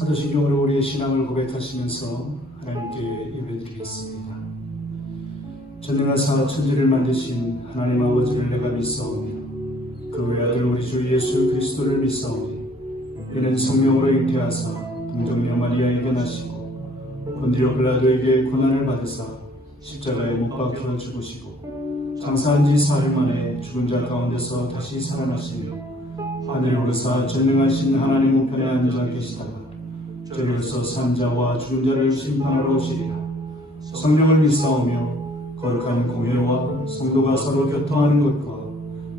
사도신경으로 우리의 신앙을 고백하시면서 하나님께 예배드리겠습니다. 전능하사 천지를 만드신 하나님 아버지를 내가 믿사오며 그 외아들 우리 주 예수 그리스도를 믿사오니 이는 성령으로 잉태하사 동정녀 마리아에게 나시고 본디오 빌라도에게 고난을 받으사 십자가에 못 박혀 죽으시고 장사한 지 사흘 만에 죽은 자 가운데서 다시 살아나시며 하늘 오르사 전능하신 하나님 우편에 앉아 계시다가 저리로서 산 자와 죽은 자를 심판하러 오시리라. 성령을 믿사오며 거룩한 공회와 성도가 서로 교통하는 것과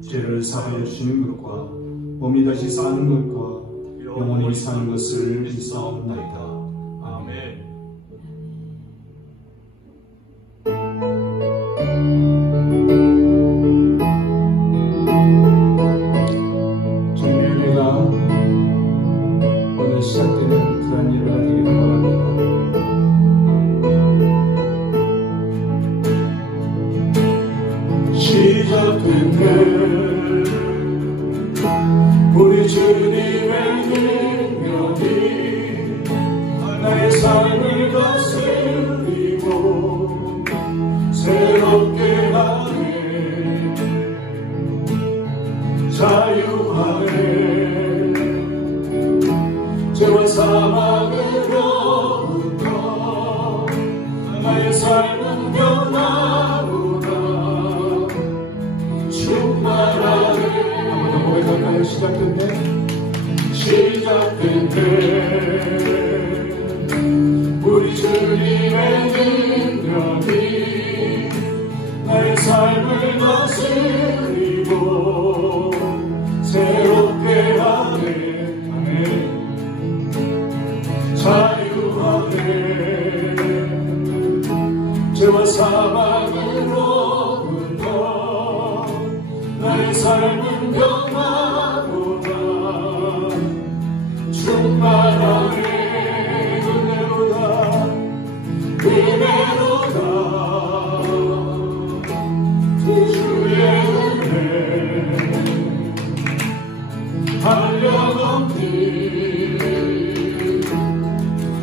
죄를 사하여 주시는 것과 몸이 다시 사는 것과 영원히 사는 것을 믿사옵나이다. 아멘. 주님의 은혜가 오늘 시작되는 그런 예배가 되기를 바랍니다. 시작된 날 우리 주님의 능력이 나의 삶을 다스리고 새롭게 하네. 자유하네. 죄와 사망으로부터 나의 삶은 변화로다. 충만하네. 한번 더 고백할까요? 시작된 때 시작된 때 우리 주님의 능력이 나의 삶을 다스리고 새롭게 하네. 자유하네. 죄와 사망으로부터 나의 삶은 변화보다 충만하네. 은혜로다 은혜로다 주의 은혜 한량없니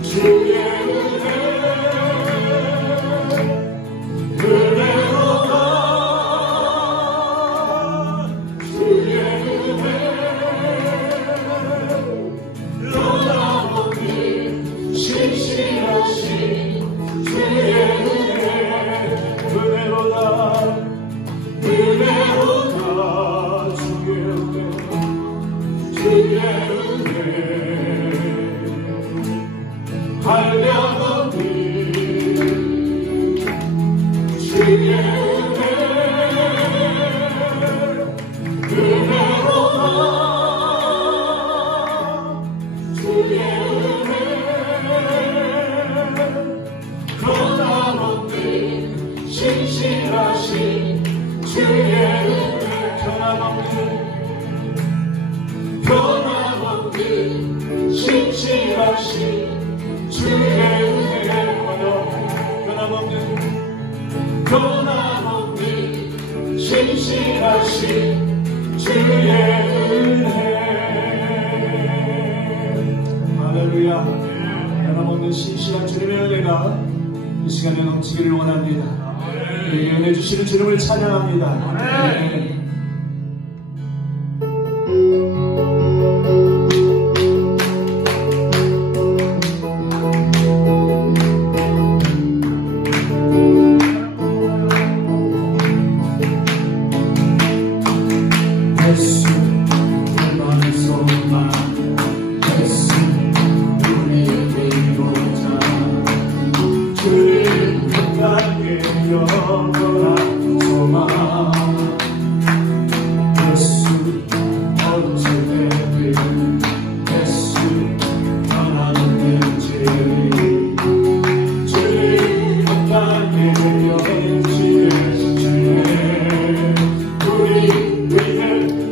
주의 은혜 은혜로다 주의 은혜 변함없니 신실하신 주의 은혜 은혜로다 은혜로다 주의 은혜 주의 은혜 한량없니 주의 은혜 은혜로다 주의 은혜 변함없니 신실하신 주의 은혜 변함없니 신실하신 주의 은혜 변함없니 신실하신 주의 은혜. 할렐루야. 변함없는 신실한 주님의 은혜가 이 시간에 넘치기를 원합니다. 우리에게 은혜 주시는 주님을 찬양합니다. 아멘.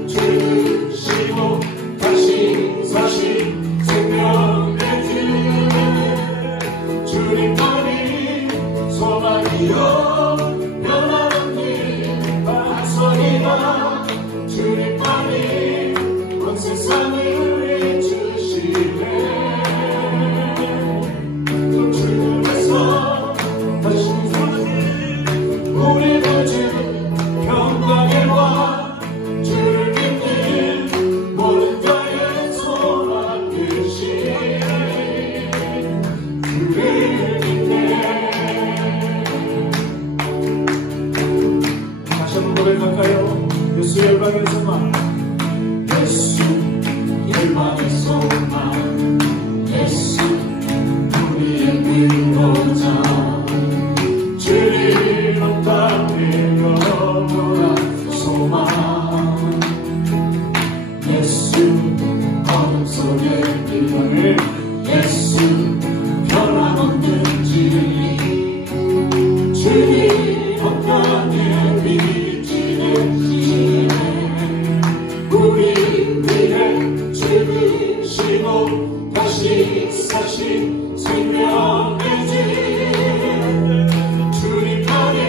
주의 열방의 소망, 예수 열방의 소망, 예수 우리의 근거자, 주님 땅에 영원한 소망, 예수 어둠 속의 빛나는 예수 변함없는 진리, 주님 땅에 빛이는 우리 위해 죽으시고 다시 사신 생명의 주, 주님만이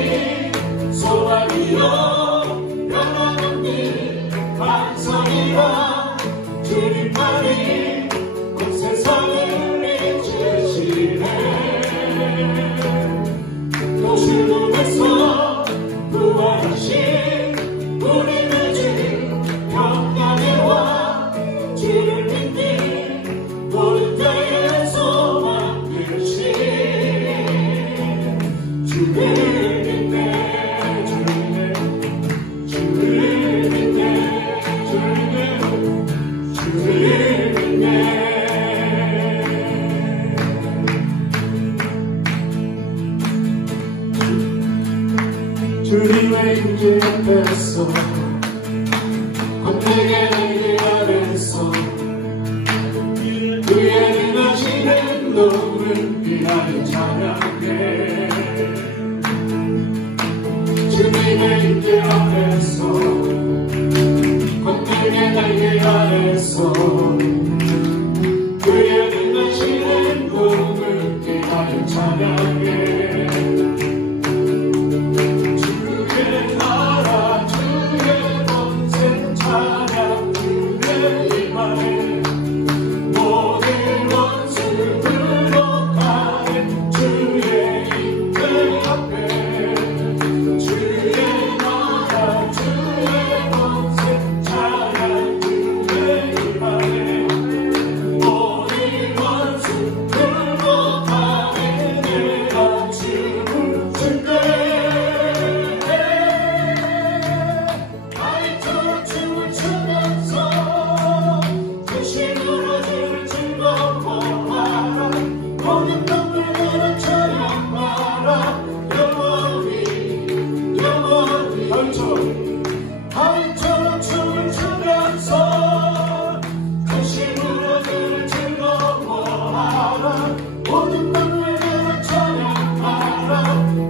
소망이요 변함없는 반성이요, 주님만이 온 세상을 이주시네. 또 죽음에서 부활하신 우리의 주 평강의 왕, 주를 믿는 모든 자의 소망 되신 주를 믿네, 주를 믿네, 주를 믿네. 주님의 임재 앞에서 권능의 날개 아래서 그의 능하신 행동을 위하여 찬양해. 주님의 임재 앞에서 권능의 날개 아래서 그의 능하신 행동을 위하여 찬양해. 하늘처럼 춤을 추면서 전심으로 그를 즐거워하라. 모든 땅을 그를 찬양하라.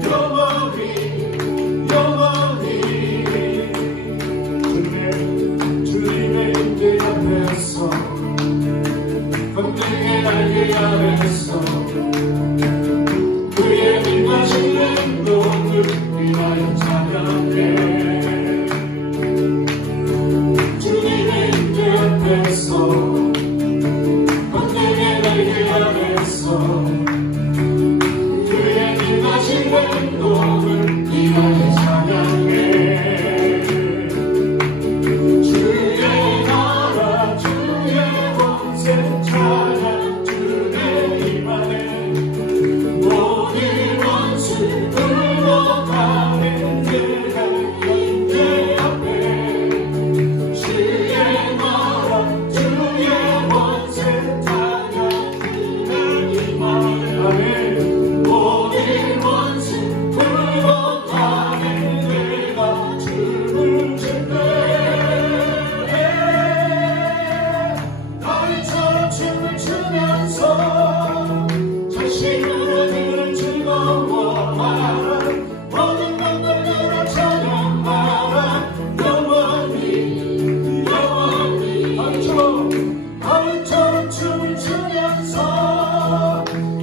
영원히 영원히. 주님의 임재 앞에서 권능의 날개 아래서 그의 빛나신 행동을 위하여 찬양해. 권능의 날개 아래서 그의 빛나신 행동을 위하여 찬양해. 주의 나라 주의 권세 찬양, 주의 임하네. 모든 원수 굴복하는 그가 임재 앞에 주의 나라 주의 권세 찬양, 그가 임하네. 모든 원수 굴복하는 그가 춤을 춘대. 너희처럼 춤을 추면서 전심으로 그를 즐거워하라. 모든 것들 그를 찬양하라. 영원히 영원히. 너희처럼 춤을 추면서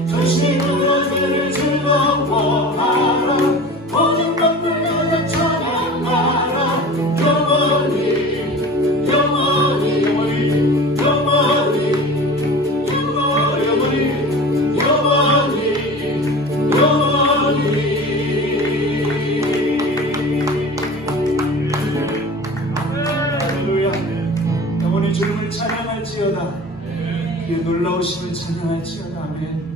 전심으로 그를 즐거워하라. 모든 것들 그를 찬양하라. 영원히 영원히 영원히 영원히 영원히 영원히 영원히. 할렐루야. 영원히 주님을 찬양할지어다. 그의 놀라우심을 찬양할지어다. 아멘.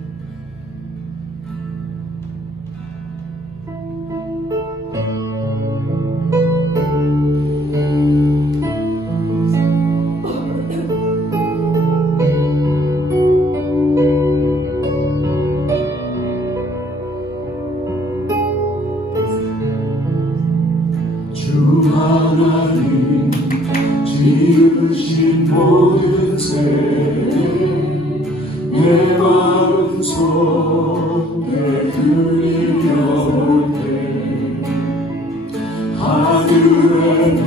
하나님 지으신 모든 내 마음속에 들려올 때 하늘에면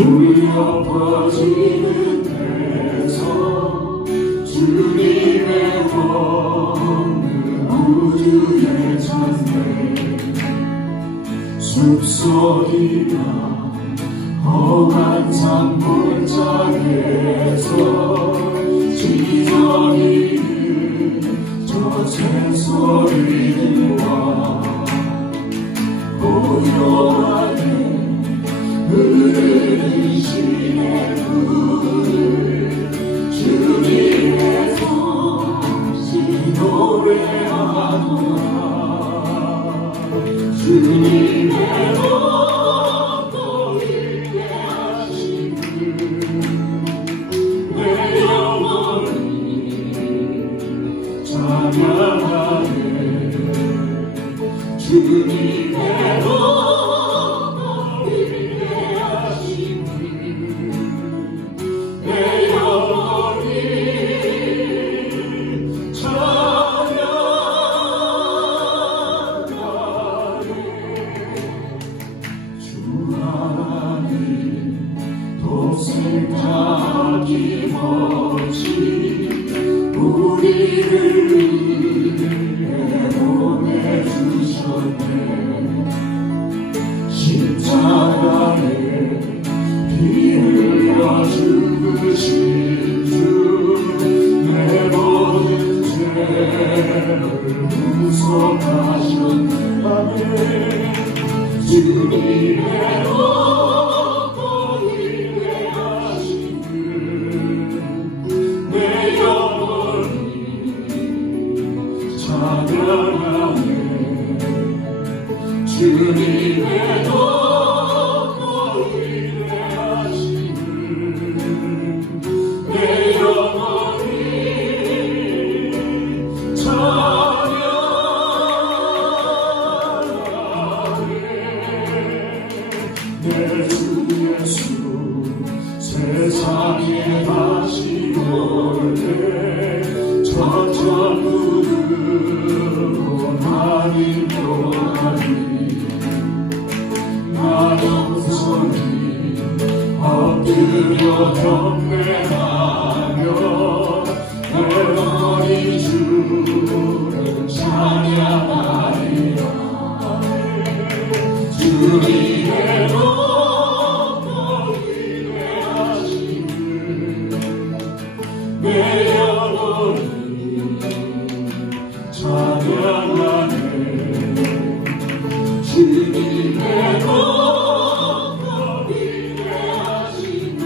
울려 퍼지는 데서 주님의 없는 우주의 찬美숲소리가 험한 산골짜기에서 지저귀는 저 새소리와 고요하게 흐르는 시냇물을 주님의 성시 노래하노라. 주님의 높고 위대하심을 내 영혼이 찬양하네. 주님의 높고 위대하심을 내 영혼이 찬양하네. 주 하나님 독생자 아낌없이 우리를 보내주셨네. 십자가에 피 흘려 죽으신 주 내 모든 죄를 구속하셨네. 주님의 높고 위대하심을 내 영혼이 찬양하네. 주님의 높고 위대하심을 내 영혼이 찬양하네. 내 주 예수 세상에 다시 올 때 천천무르로 나님 또하니 나동선이 엎드려 경배하며 내 영혼이 주를 찬양하리라. 주님의 높고 위대하심을 내 영혼이 찬양하네. 주님의 높고 위대하심을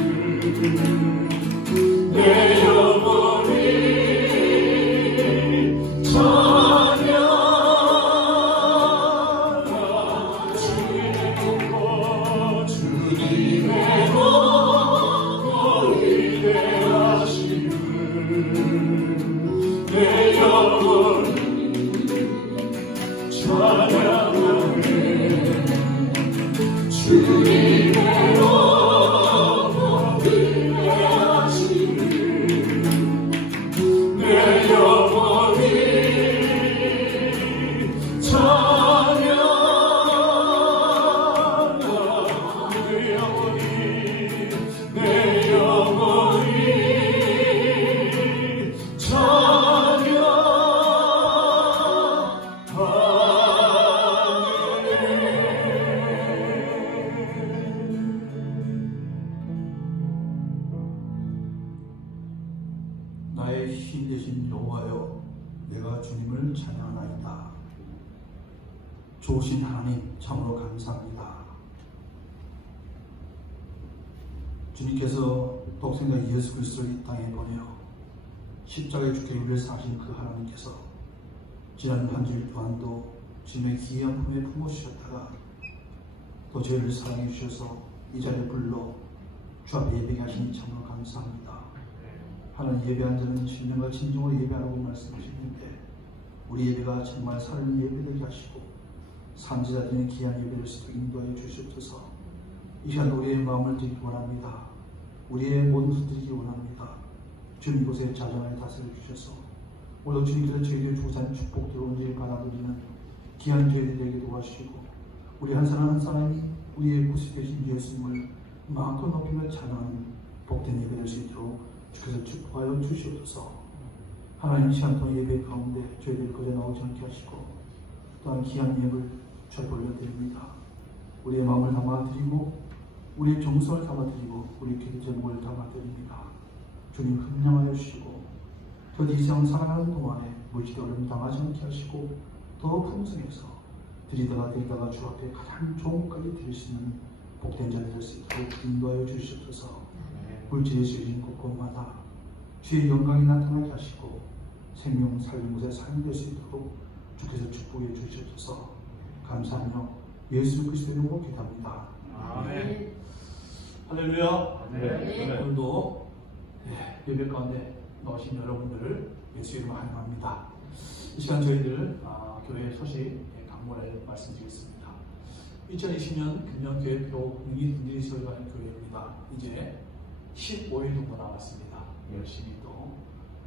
내 영혼이 찬양하네. 주님의 높고 위대하심을 내 영혼이 찬양하네. 주님의 높고 위대하심을 내 영혼이 찬양하네. 내 영혼이 나의 힘 되신 여호와여, 내가 주님을 찬양하나이다. 좋으신 하나님, 참으로 감사합니다. 주님께서 독생자 예수 그리스도를 이 땅에 보내어 십자가에 죽게 우리를 사신 그 하나님께서 지난 한 주일 동안도 주님의 귀한 품에 품어주셨다가 또 저희를 사랑해 주셔서 이 자리에 불러 주 앞에 예배하게 하시니 참으로 감사합니다. 하나님, 예배한 자는 신령과 진정으로 예배하라고 말씀하셨는데 우리 예배가 정말 살아있는 예배되게 하시고 삼지자들의 귀한 예배를 수도 인도하여 주시옵소서. 이 시간 우리의 마음을 드리기 원합니다. 우리의 모든 것을 드리기 원합니다. 주님 이곳에 자정을 다스려 주셔서 오늘 주님께서 저희들의 주고산 축복들을 온전히 받아들이는 귀한 저희들 되게 도와주시고 우리 한 사람 한 사람이 우리의 구주 되신 예수님을 마음껏 높이며 찬양하는 복된 예배 될 수 있도록 주께서 축복하여 주시옵소서. 하나님 시간 동안 예배 가운데 저희들이 거저 나오지 않게 하시고 또한 귀한 예배를 잘 올려드립니다. 우리의 마음을 담아드리고 우리의 정성을 담아드리고 우리 기도 제목을 담아드립니다. 주님 흠량하여 주시고 더디 이 세상 살아가는 동안에 물질의 어려움 당하지 않게 하시고 더 풍성해서 드리다가 주 앞에 가장 좋은 것까지 드릴 수 있는 복된 자리 될 수 있도록 인도하여 주시옵소서. 물질의 시즌 곳곳마다 주의 영광이 나타나게 하시고 생명 살린 곳에 삶이 될 수 있도록 주께서 축복해 주시옵소서. 감사하며 예수 그리스도의 이름으로 기도합니다. 아멘. 할렐루야. 네. 오늘도 예배 가운데 나오신 여러분들을 예수 이름으로 환영합니다. 이 시간 저희들 교회 소식 강론을 말씀드리겠습니다. 2020년 금년교회표 국립분들이 설교하는 교회입니다. 이제 15일 정도 남았습니다. 열심히 또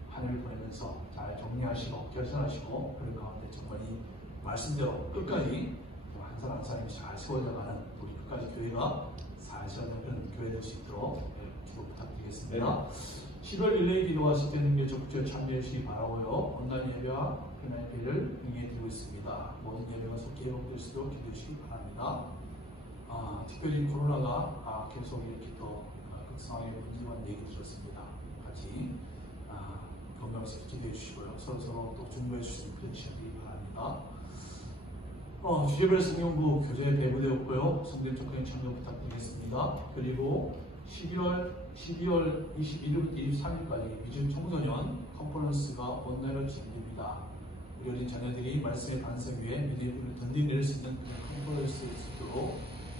한 해를 보내면서 잘 정리하시고 결산하시고 그런 가운데 정말 이 말씀대로 끝까지 한 사람 한 사람이 잘 세워져가는 우리 끝까지 교회가 잘 세워져가는 교회 될 수 있도록 기도 부탁드리겠습니다. 10월 릴레이 기도와 시대능력 적극적으로 참여해 주시기 바라고요. 온라인 예배와 오프라인 예배를 응해드리고 있습니다. 모든 예배가 속히 회복될 수 있도록 기도해 주시기 바랍니다. 특별히 코로나가 계속 이렇게 또 극성하게 문제만 얘기 들었습니다. 같이 건강해서 기도해 주시고요. 서로 또 중보해 주시는 그런 시간이 바랍니다. 주제별 성경부 교재에 배부되었고요. 성경 조건에 참여 부탁드리겠습니다. 그리고 12월 21일부터 23일까지 미중 청소년 컨퍼런스가 온라인으로 진행됩니다. 우리 어린 자녀들이 말씀의 반석 위에 믿음의 불을 던져 내릴 수 있는 그런 컨퍼런스를 있도록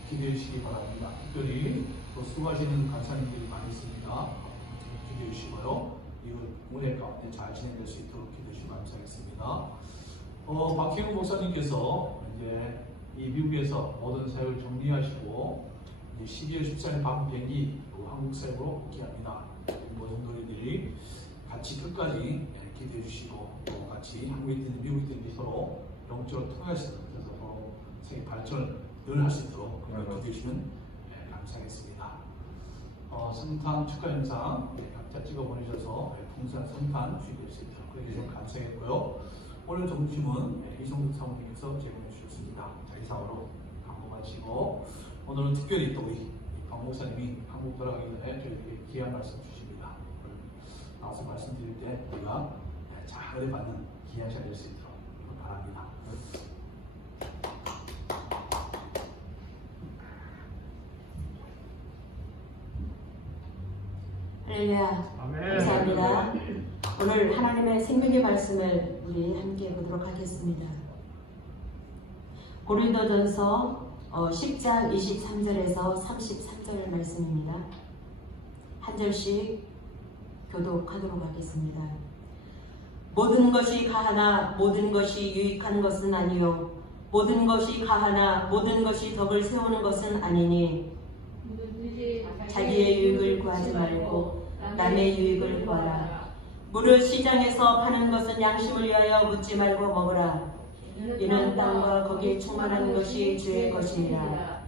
기대해 주시기 바랍니다. 특별히 또 수고하시는 간사님들이 많이 있습니다. 기대해 주시고요. 이 은혜 가운데 잘 진행될 수 있도록 기대해 주시기 감사하겠습니다. 박희웅 목사님께서 이제 이 미국에서 모든 사역을 정리하시고 이제 12월 14일 밤 비행기 한국 사역으로 복귀합니다. 모든 동료들이 같이 끝까지 기대해 주시고 또 같이 한국에 있는 미국에 있는 서로 영적으로 통하시는 그래서 서로 세계 발전을 늘 할 수 있도록 기대해 주시면 감사하겠습니다. 성탄 축하 영상 각자 찍어 보내셔서 풍성한 성탄 주의될 수 있도록 그렇게 좀 감사했고요. 오늘 점심은 이성국 사모님께서 제공해 주셨습니다. 자, 이상으로 광고 마치고 오늘은 특별히 또 우리 박 목사님이 한국 돌아가기 전에 저희에게 귀한 말씀 주십니다. 나와서 말씀드릴 때 우리가 잘 은혜받는 귀한 시간 될 수 있도록 바랍니다. 할렐루야. 감사합니다. 오늘 하나님의 생명의 말씀을 우리 함께 보도록 하겠습니다. 고린도전서 10장 23절에서 33절 말씀입니다. 한 절씩 교독하도록 하겠습니다. 모든 것이 가하나 모든 것이 유익한 것은 아니요 모든 것이 가하나 모든 것이 덕을 세우는 것은 아니니 자기의 유익을 구하지 말고 남의 유익을 구하라. 무릇 시장에서 파는 것은 양심을 위하여 묻지 말고 먹으라. 이는 땅과 거기에 충만한 것이 주의 것이니라.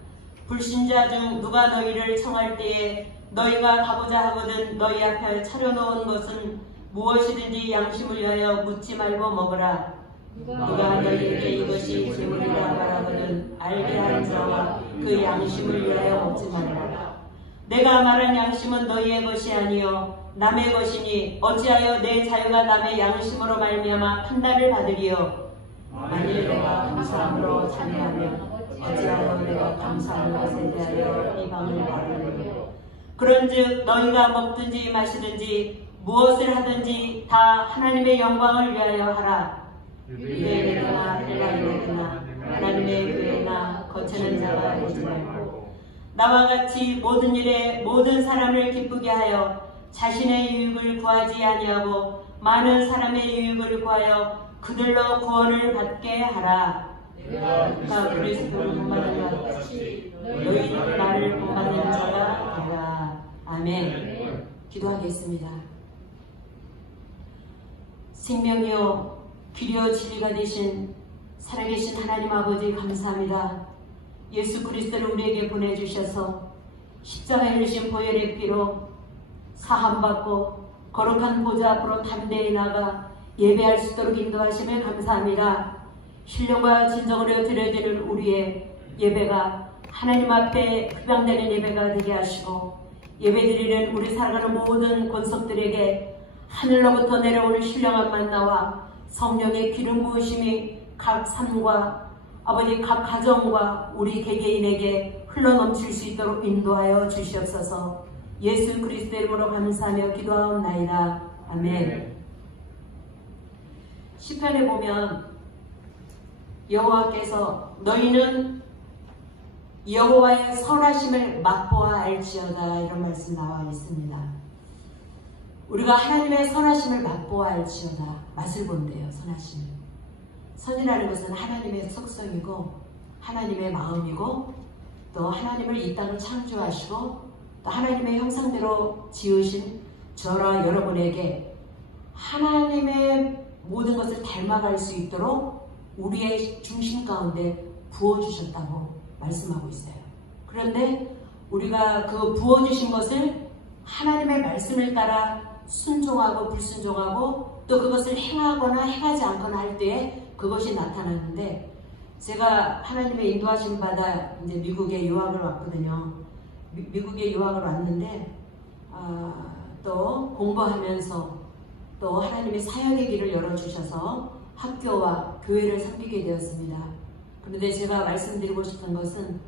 불신자 중 누가 너희를 청할 때에 너희가 가고자 하거든 너희 앞에 차려놓은 것은 무엇이든지 양심을 위하여 묻지 말고 먹으라. 누가 너희에게 이것이 재물이라 말하거든 알게 한 자와 그 양심을 위하여 먹지 말라. 내가 말한 양심은 너희의 것이 아니요 남의 것이니 어찌하여 내 자유가 남의 양심으로 말미암아 판단을 받으리요. 만일 내가 감사함으로 찬양하면 어찌하여 내가 감사한 것에 대하여 비방을 받으리요. 그런즉 너희가 먹든지 마시든지 무엇을 하든지 다 하나님의 영광을 위하여 하라. 유대인이나 헬라인이나 하나님의 교회나 거치는 자가 되지 말고 나와 같이 모든 일에 모든 사람을 기쁘게 하여 자신의 유익을 구하지 아니하고 많은 사람의 유익을 구하여 그들로 구원을 받게 하라. 내가 그리스도를 본받은 것 같이 너희도 나를 본받으라. 기도하겠습니다. 생명이요 길이요 진리가 되신 살아계신 하나님 아버지 감사합니다. 예수 그리스도를 우리에게 보내주셔서 십자가에 흘리신 보혈의 피로 사함받고 거룩한 보좌 앞으로 담대히 나가 예배할 수 있도록 인도하심을 감사합니다. 신령과 진정으로 드려지는 우리의 예배가 하나님 앞에 흡양되는 예배가 되게 하시고 예배드리는 우리 살아가는 모든 권속들에게 하늘로부터 내려오는 신령한 만나와 성령의 기름 부으심이 각 삶과 아버지 각 가정과 우리 개개인에게 흘러넘칠 수 있도록 인도하여 주시옵소서. 예수 그리스도의 이름으로 감사하며 기도하옵나이다. 아멘. 시편에 보면 여호와께서 너희는 여호와의 선하심을 맛보아 알지어다 이런 말씀 나와 있습니다. 우리가 하나님의 선하심을 맛보아 알지어다. 맛을 본대요. 선하심. 선이라는 것은 하나님의 속성이고 하나님의 마음이고 또 하나님을 이 땅을 창조하시고 또 하나님의 형상대로 지으신 저와 여러분에게 하나님의 모든 것을 닮아갈 수 있도록 우리의 중심 가운데 부어주셨다고 말씀하고 있어요. 그런데 우리가 그 부어주신 것을 하나님의 말씀을 따라 순종하고 불순종하고 또 그것을 행하거나 행하지 않거나 할 때에 그것이 나타나는데 제가 하나님의 인도하심 받아 이제 미국에 유학을 왔거든요. 미국에 유학을 왔는데 또 공부하면서 또 하나님의 사역의 길을 열어주셔서 학교와 교회를 섬기게 되었습니다. 그런데 제가 말씀드리고 싶은 것은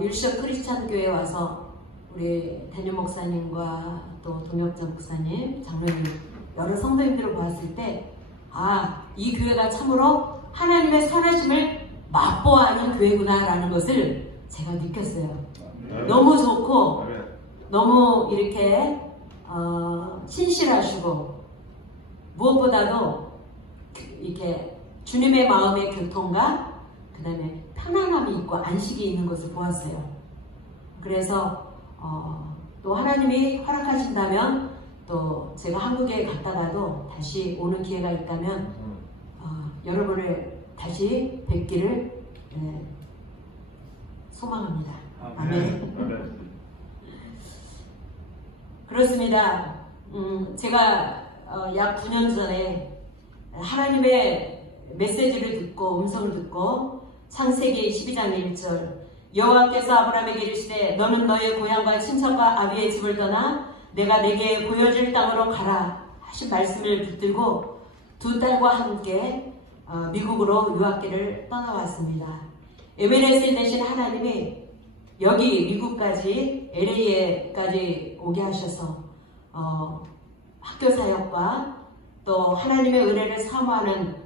윌셔 크리스찬 교회에 와서 우리 담임 목사님과 또 동역자 목사님, 장로님 여러 성도님들을 보았을 때 이 교회가 참으로 하나님의 선하심을 맛보아하는 교회구나라는 것을 제가 느꼈어요. 너무 좋고 너무 이렇게 신실하시고 무엇보다도 이렇게 주님의 마음의 교통과 그 다음에 편안함이 있고 안식이 있는 것을 보았어요. 그래서 또 하나님이 허락하신다면 또 제가 한국에 갔다가도 다시 오는 기회가 있다면 여러분을 다시 뵙기를 소망합니다. 아멘. 그렇습니다. 제가 약 9년 전에 하나님의 메시지를 듣고 음성을 듣고 창세기 12장 1절 여호와께서 아브라함에게 이르시되 너는 너의 고향과 친척과 아비의 집을 떠나 내가 내게 보여줄 땅으로 가라 하신 말씀을 붙들고 두 딸과 함께 미국으로 유학길을 떠나왔습니다. 에베레스트 대신 하나님이 여기 미국까지 LA에까지 오게 하셔서 학교 사역과 또 하나님의 은혜를 사모하는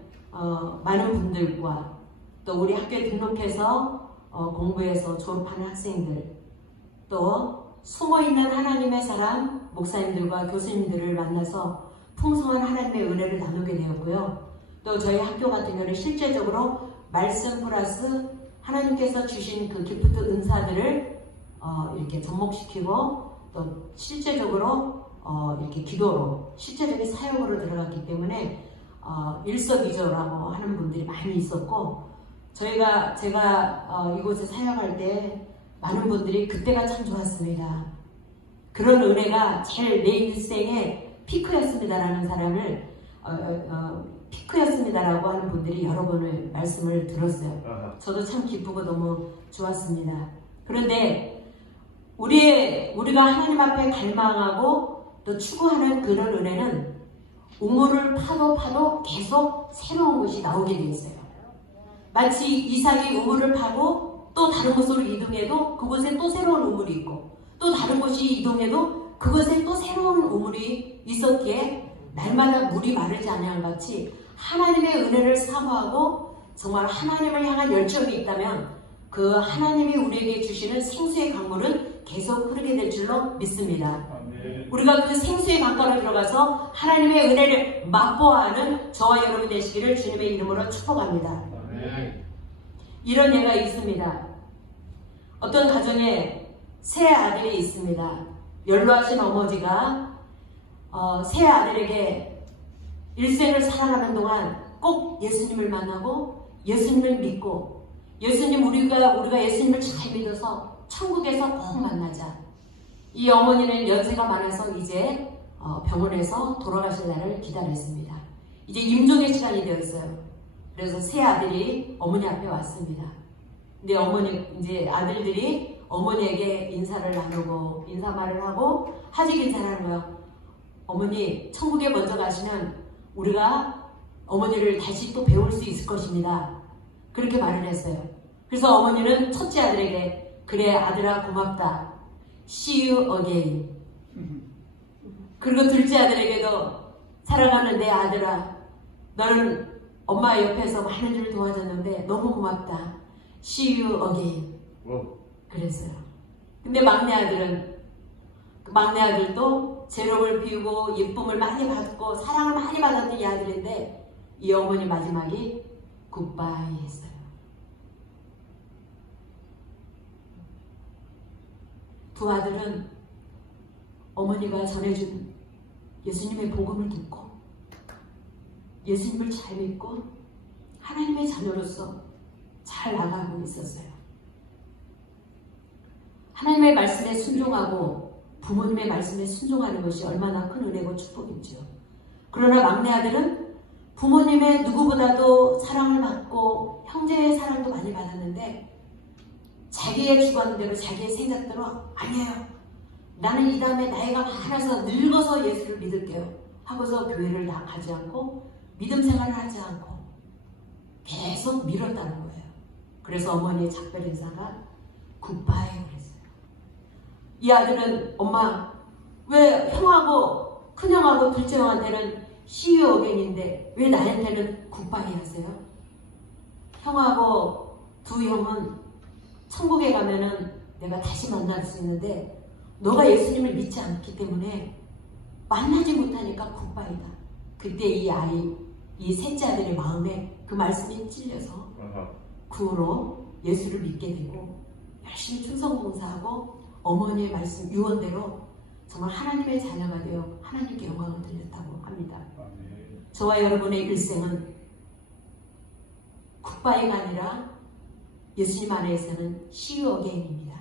많은 분들과 또 우리 학교에 등록해서 공부해서 졸업하는 학생들 또 숨어있는 하나님의 사람 목사님들과 교수님들을 만나서 풍성한 하나님의 은혜를 나누게 되었고요. 또 저희 학교 같은 경우는 실제적으로 말씀 플러스 하나님께서 주신 그 기프트 은사들을 이렇게 접목시키고 또 실제적으로 이렇게 기도로 실제적인 사역으로 들어갔기 때문에 일석이조라고 하는 분들이 많이 있었고 제가 이곳에 사역할 때 많은 분들이 그때가 참 좋았습니다. 그런 은혜가 제일 내 인생의 피크였습니다라는 사람을 피크였습니다라고 하는 분들이 여러 번을 말씀을 들었어요. 저도 참 기쁘고 너무 좋았습니다. 그런데 우리가 하나님 앞에 갈망하고 또 추구하는 그런 은혜는 우물을 파도 계속 새로운 것이 나오게 돼 있어요. 마치 이삭이 우물을 파고 또 다른 곳으로 이동해도 그곳에 또 새로운 우물이 있고 또 다른 곳이 이동해도 그곳에 또 새로운 우물이 있었기에 날마다 물이 마르지 않을 같이 하나님의 은혜를 사모하고 정말 하나님을 향한 열정이 있다면 그 하나님이 우리에게 주시는 생수의 강물은 계속 흐르게 될 줄로 믿습니다. 우리가 그 생수의 강가로 들어가서 하나님의 은혜를 맛보아하는 저와 여러분 되시기를 주님의 이름으로 축복합니다. 이런 예가 있습니다. 어떤 가정에 세 아들이 있습니다. 연로하신 어머니가 새 아들에게 일생을 살아가는 동안 꼭 예수님을 만나고 예수님을 믿고 우리가 예수님을 잘 믿어서 천국에서 꼭 만나자. 이 어머니는 연세가 많아서 이제 병원에서 돌아가실 날을 기다렸습니다. 이제 임종의 시간이 되었어요. 그래서 새 아들이 어머니 앞에 왔습니다. 근데 이제 아들들이 어머니에게 인사를 나누고 인사말을 하고 하직 인사를 하는 거예요. 어머니, 천국에 먼저 가시면 우리가 어머니를 다시 또 배울 수 있을 것입니다. 그렇게 말을 했어요. 그래서 어머니는 첫째 아들에게 그래 아들아 고맙다. See you again. 그리고 둘째 아들에게도 사랑하는 내 아들아, 너는 엄마 옆에서 많은 일을 도와줬는데 너무 고맙다. See you again. 그랬어요. 근데 막내 아들도 재롱을 피우고 예쁨을 많이 받고 사랑을 많이 받았던 이 아들인데 이 어머니 마지막이 굿바이 했어요. 두 아들은 어머니가 전해준 예수님의 복음을 듣고 예수님을 잘 믿고 하나님의 자녀로서 잘 나가고 있었어요. 하나님의 말씀에 순종하고 부모님의 말씀에 순종하는 것이 얼마나 큰 은혜고 축복이죠. 그러나 막내 아들은 부모님의 누구보다도 사랑을 받고 형제의 사랑도 많이 받았는데 자기의 주관대로 자기의 생각대로 아니에요. 나는 이 다음에 나이가 많아서 늙어서 예수를 믿을게요 하고서 교회를 다 가지 않고 믿음 생활을 하지 않고 계속 미뤘다는 거예요. 그래서 어머니의 작별 인사가 굿바이 그랬어요. 이 아들은 엄마 왜 형하고 큰형하고 둘째 형한테는 See you again인데 왜 나한테는 굿바이 하세요? 형하고 두 형은 천국에 가면은 내가 다시 만날 수 있는데 너가 예수님을 믿지 않기 때문에 만나지 못하니까 굿바이다. 그때 이 셋째 아들의 마음에 그 말씀이 찔려서 그 후로 예수를 믿게 되고 열심히 충성봉사하고 어머니의 말씀 유언대로 정말 하나님의 자녀가 되어 하나님께 영광을 돌렸다고 합니다. 저와 여러분의 일생은 굿바이가 아니라 예수님 안에서는 See you again입니다.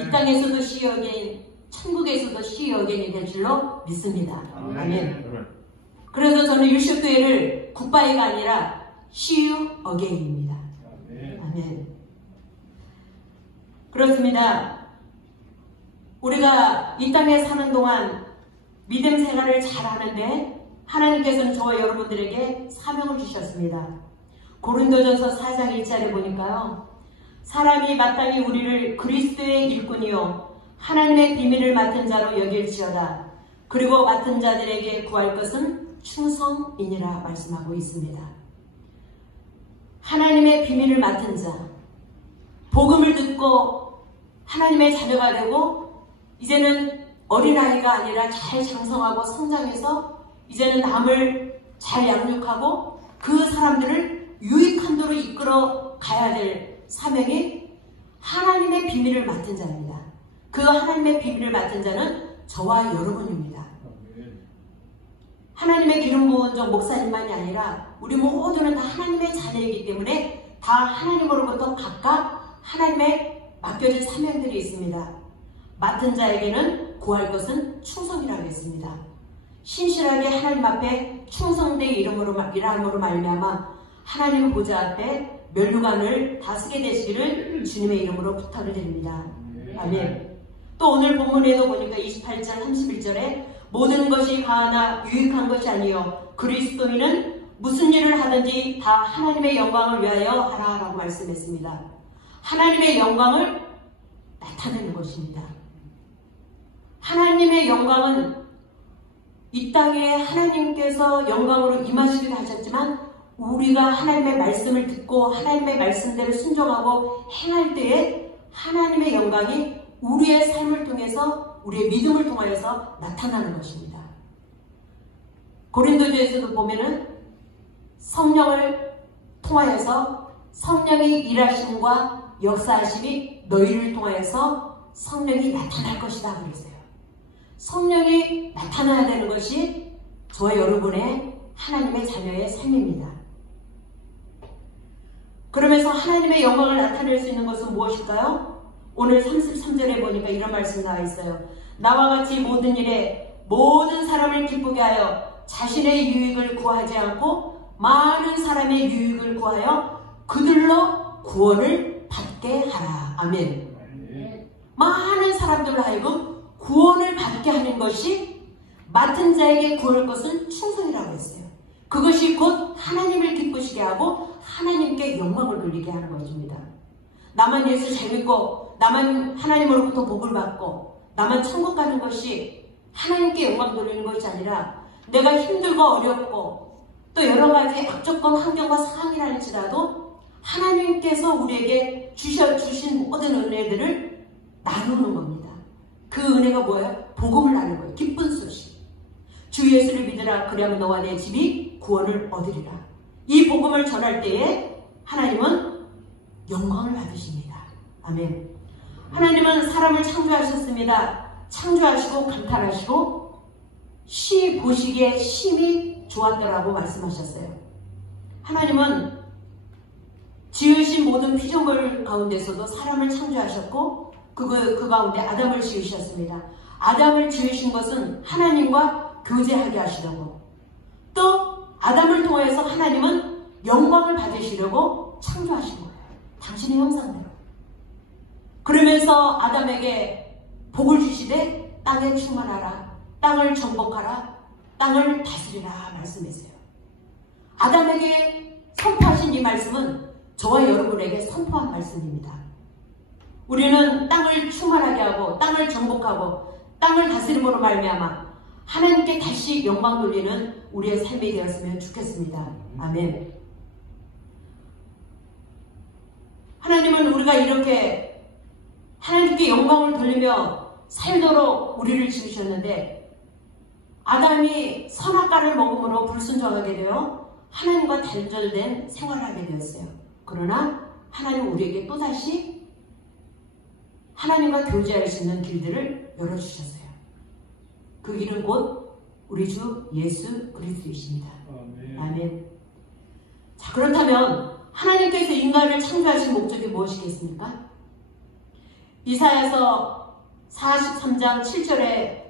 이 땅에서도 See you again, 천국에서도 See you again이 될 줄로 믿습니다. 아멘. 그래서 저는 일식교회를 굿바이가 아니라 See you again입니다. 아멘. 그렇습니다. 우리가 이 땅에 사는 동안 믿음 생활을 잘 하는데 하나님께서는 저와 여러분들에게 사명을 주셨습니다. 고린도전서 4장 1절에 보니까요. 사람이 마땅히 우리를 그리스도의 일꾼이요 하나님의 비밀을 맡은 자로 여길지어다. 그리고 맡은 자들에게 구할 것은 충성이니라 말씀하고 있습니다. 하나님의 비밀을 맡은 자, 복음을 듣고 하나님의 자녀가 되고 이제는 어린아이가 아니라 잘 장성하고 성장해서 이제는 남을 잘 양육하고 그 사람들을 유익한 도로 이끌어 가야 될 사명이 하나님의 비밀을 맡은 자입니다. 그 하나님의 비밀을 맡은 자는 저와 여러분입니다. 하나님의 기름 부은 저 목사님만이 아니라 우리 모두는 다 하나님의 자녀이기 때문에 다 하나님으로부터 각각 하나님의 맡겨진 사명들이 있습니다. 맡은 자에게는 구할 것은 충성이라고 했습니다. 신실하게 하나님 앞에 충성되의 이름으로 말미암아 하나님 보좌 앞에 면류관을 다스게 되시기를 주님의 이름으로 부탁을 드립니다. 아멘. 또 오늘 본문에도 보니까 28절 31절에 모든 것이 가하나 유익한 것이 아니요 그리스도인은 무슨 일을 하든지 다 하나님의 영광을 위하여 하라라고 말씀했습니다. 하나님의 영광을 나타내는 것입니다. 하나님의 영광은 이 땅에 하나님께서 영광으로 임하시기도 하셨지만 우리가 하나님의 말씀을 듣고 하나님의 말씀대로 순종하고 행할 때에 하나님의 영광이 우리의 삶을 통해서 우리의 믿음을 통하여서 나타나는 것입니다. 고린도전에서도 보면은 성령을 통하여서 성령의 일하심과 역사하심이 너희를 통하여서 성령이 나타날 것이다 그랬어요. 성령이 나타나야 되는 것이 저와 여러분의 하나님의 자녀의 삶입니다. 그러면서 하나님의 영광을 나타낼 수 있는 것은 무엇일까요? 오늘 33절에 보니까 이런 말씀이 나와 있어요. 나와 같이 모든 일에 모든 사람을 기쁘게 하여 자신의 유익을 구하지 않고 많은 사람의 유익을 구하여 그들로 구원을 받게 하라. 아멘. 많은 사람들로 하여금 구원을 받게 하는 것이 맡은 자에게 구할 것은 충성이라고 했어요. 그것이 곧 하나님을 기쁘시게 하고 하나님께 영광을 돌리게 하는 것입니다. 나만 예수 잘 믿고 나만 하나님으로부터 복을 받고 나만 천국 가는 것이 하나님께 영광 돌리는 것이 아니라 내가 힘들고 어렵고 또 여러 가지 악조건 환경과 상황이라 할지라도 하나님께서 우리에게 주신 모든 은혜들을 나누는 겁니다. 그 은혜가 뭐예요? 복음을 나누는 거예요. 기쁜 소식. 주 예수를 믿으라. 그리하면 너와 내 집이 구원을 얻으리라. 이 복음을 전할 때에 하나님은 영광을 받으십니다. 아멘. 하나님은 사람을 창조하셨습니다. 창조하시고 감탄하시고 보시기에 심히 좋았더라고 말씀하셨어요. 하나님은 지으신 모든 피조물 가운데서도 사람을 창조하셨고 그 가운데 아담을 지으셨습니다. 아담을 지으신 것은 하나님과 교제하게 하시려고, 또 아담을 통해서 하나님은 영광을 받으시려고 창조하신 거예요. 당신의 형상대로. 그러면서 아담에게 복을 주시되 땅에 충만하라, 땅을 정복하라, 땅을 다스리라 말씀했어요. 아담에게 선포하신 이 말씀은 저와 여러분에게 선포한 말씀입니다. 우리는 땅을 충만하게 하고 땅을 정복하고 땅을 다스림으로 말미암아 하나님께 다시 영광 돌리는 우리의 삶이 되었으면 좋겠습니다. 아멘. 하나님은 우리가 이렇게 하나님께 영광을 돌리며 살도록 우리를 지으셨는데 아담이 선악과를 먹음으로 불순종하게 되어 하나님과 단절된 생활을 하게 되었어요. 그러나 하나님은 우리에게 또다시 하나님과 교제할 수 있는 길들을 열어주셨어요. 그 길은 곧 우리 주 예수 그리스도이십니다. 아멘. 자, 그렇다면 하나님께서 인간을 창조하신 목적이 무엇이겠습니까? 이사야서 43장 7절에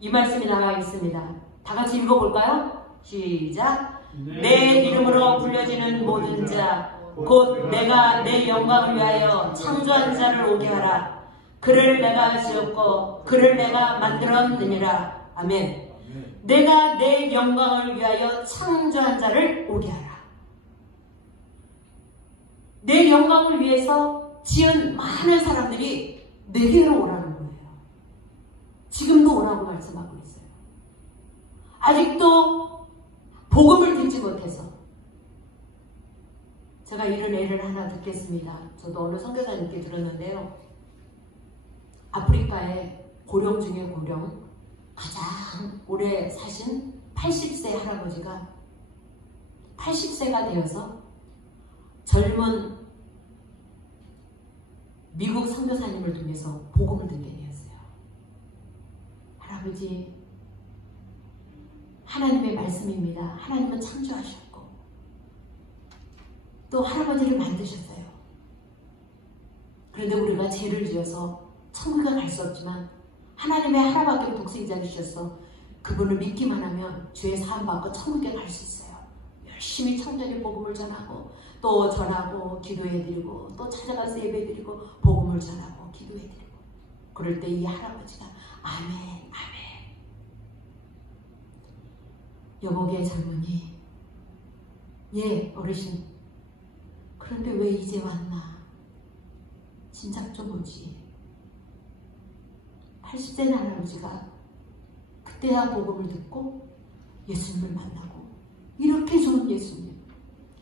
이 말씀이 나와 있습니다. 다 같이 읽어볼까요? 시작. 내 이름으로 불려지는 모든 자 곧 내가 내 영광을 위하여 창조한 자를 오게 하라. 그를 내가 지었고 그를 내가 만들었느니라. 아멘. 내가 내 영광을 위하여 창조한 자를 오게 하라. 내 영광을 위해서 지은 많은 사람들이 내게로 오라는 거예요. 지금도 오라고 말씀하고 있어요. 아직도 복음을 듣지 못해서 제가 이런 예를 하나 듣겠습니다. 저도 어느 선교사님께 들었는데요. 아프리카의 고령 중에 고령, 가장 오래 사신 80세 할아버지가 80세가 되어서 젊은 미국 선교사님을 통해서 복음을 듣게 되었어요. 할아버지, 하나님의 말씀입니다. 하나님은 창조하셨고 또 할아버지를 만드셨어요. 그런데 우리가 죄를 지어서 천국에 갈 수 없지만 하나님의 하나밖에 독생자 주셔서 그분을 믿기만 하면 죄 사함 받고 천국에 갈 수 있어요. 열심히 청년의 복음을 전하고 또 전하고 기도해드리고 또 찾아가서 예배드리고 복음을 전하고 기도해드리고 그럴 때 이 할아버지가 아멘 아멘. 여보게 젊은이, 예 어르신, 그런데 왜 이제 왔나? 진작 좀 오지. 80세 할아버지가 그때야 복음을 듣고 예수님을 만나고 이렇게 좋은 예수님,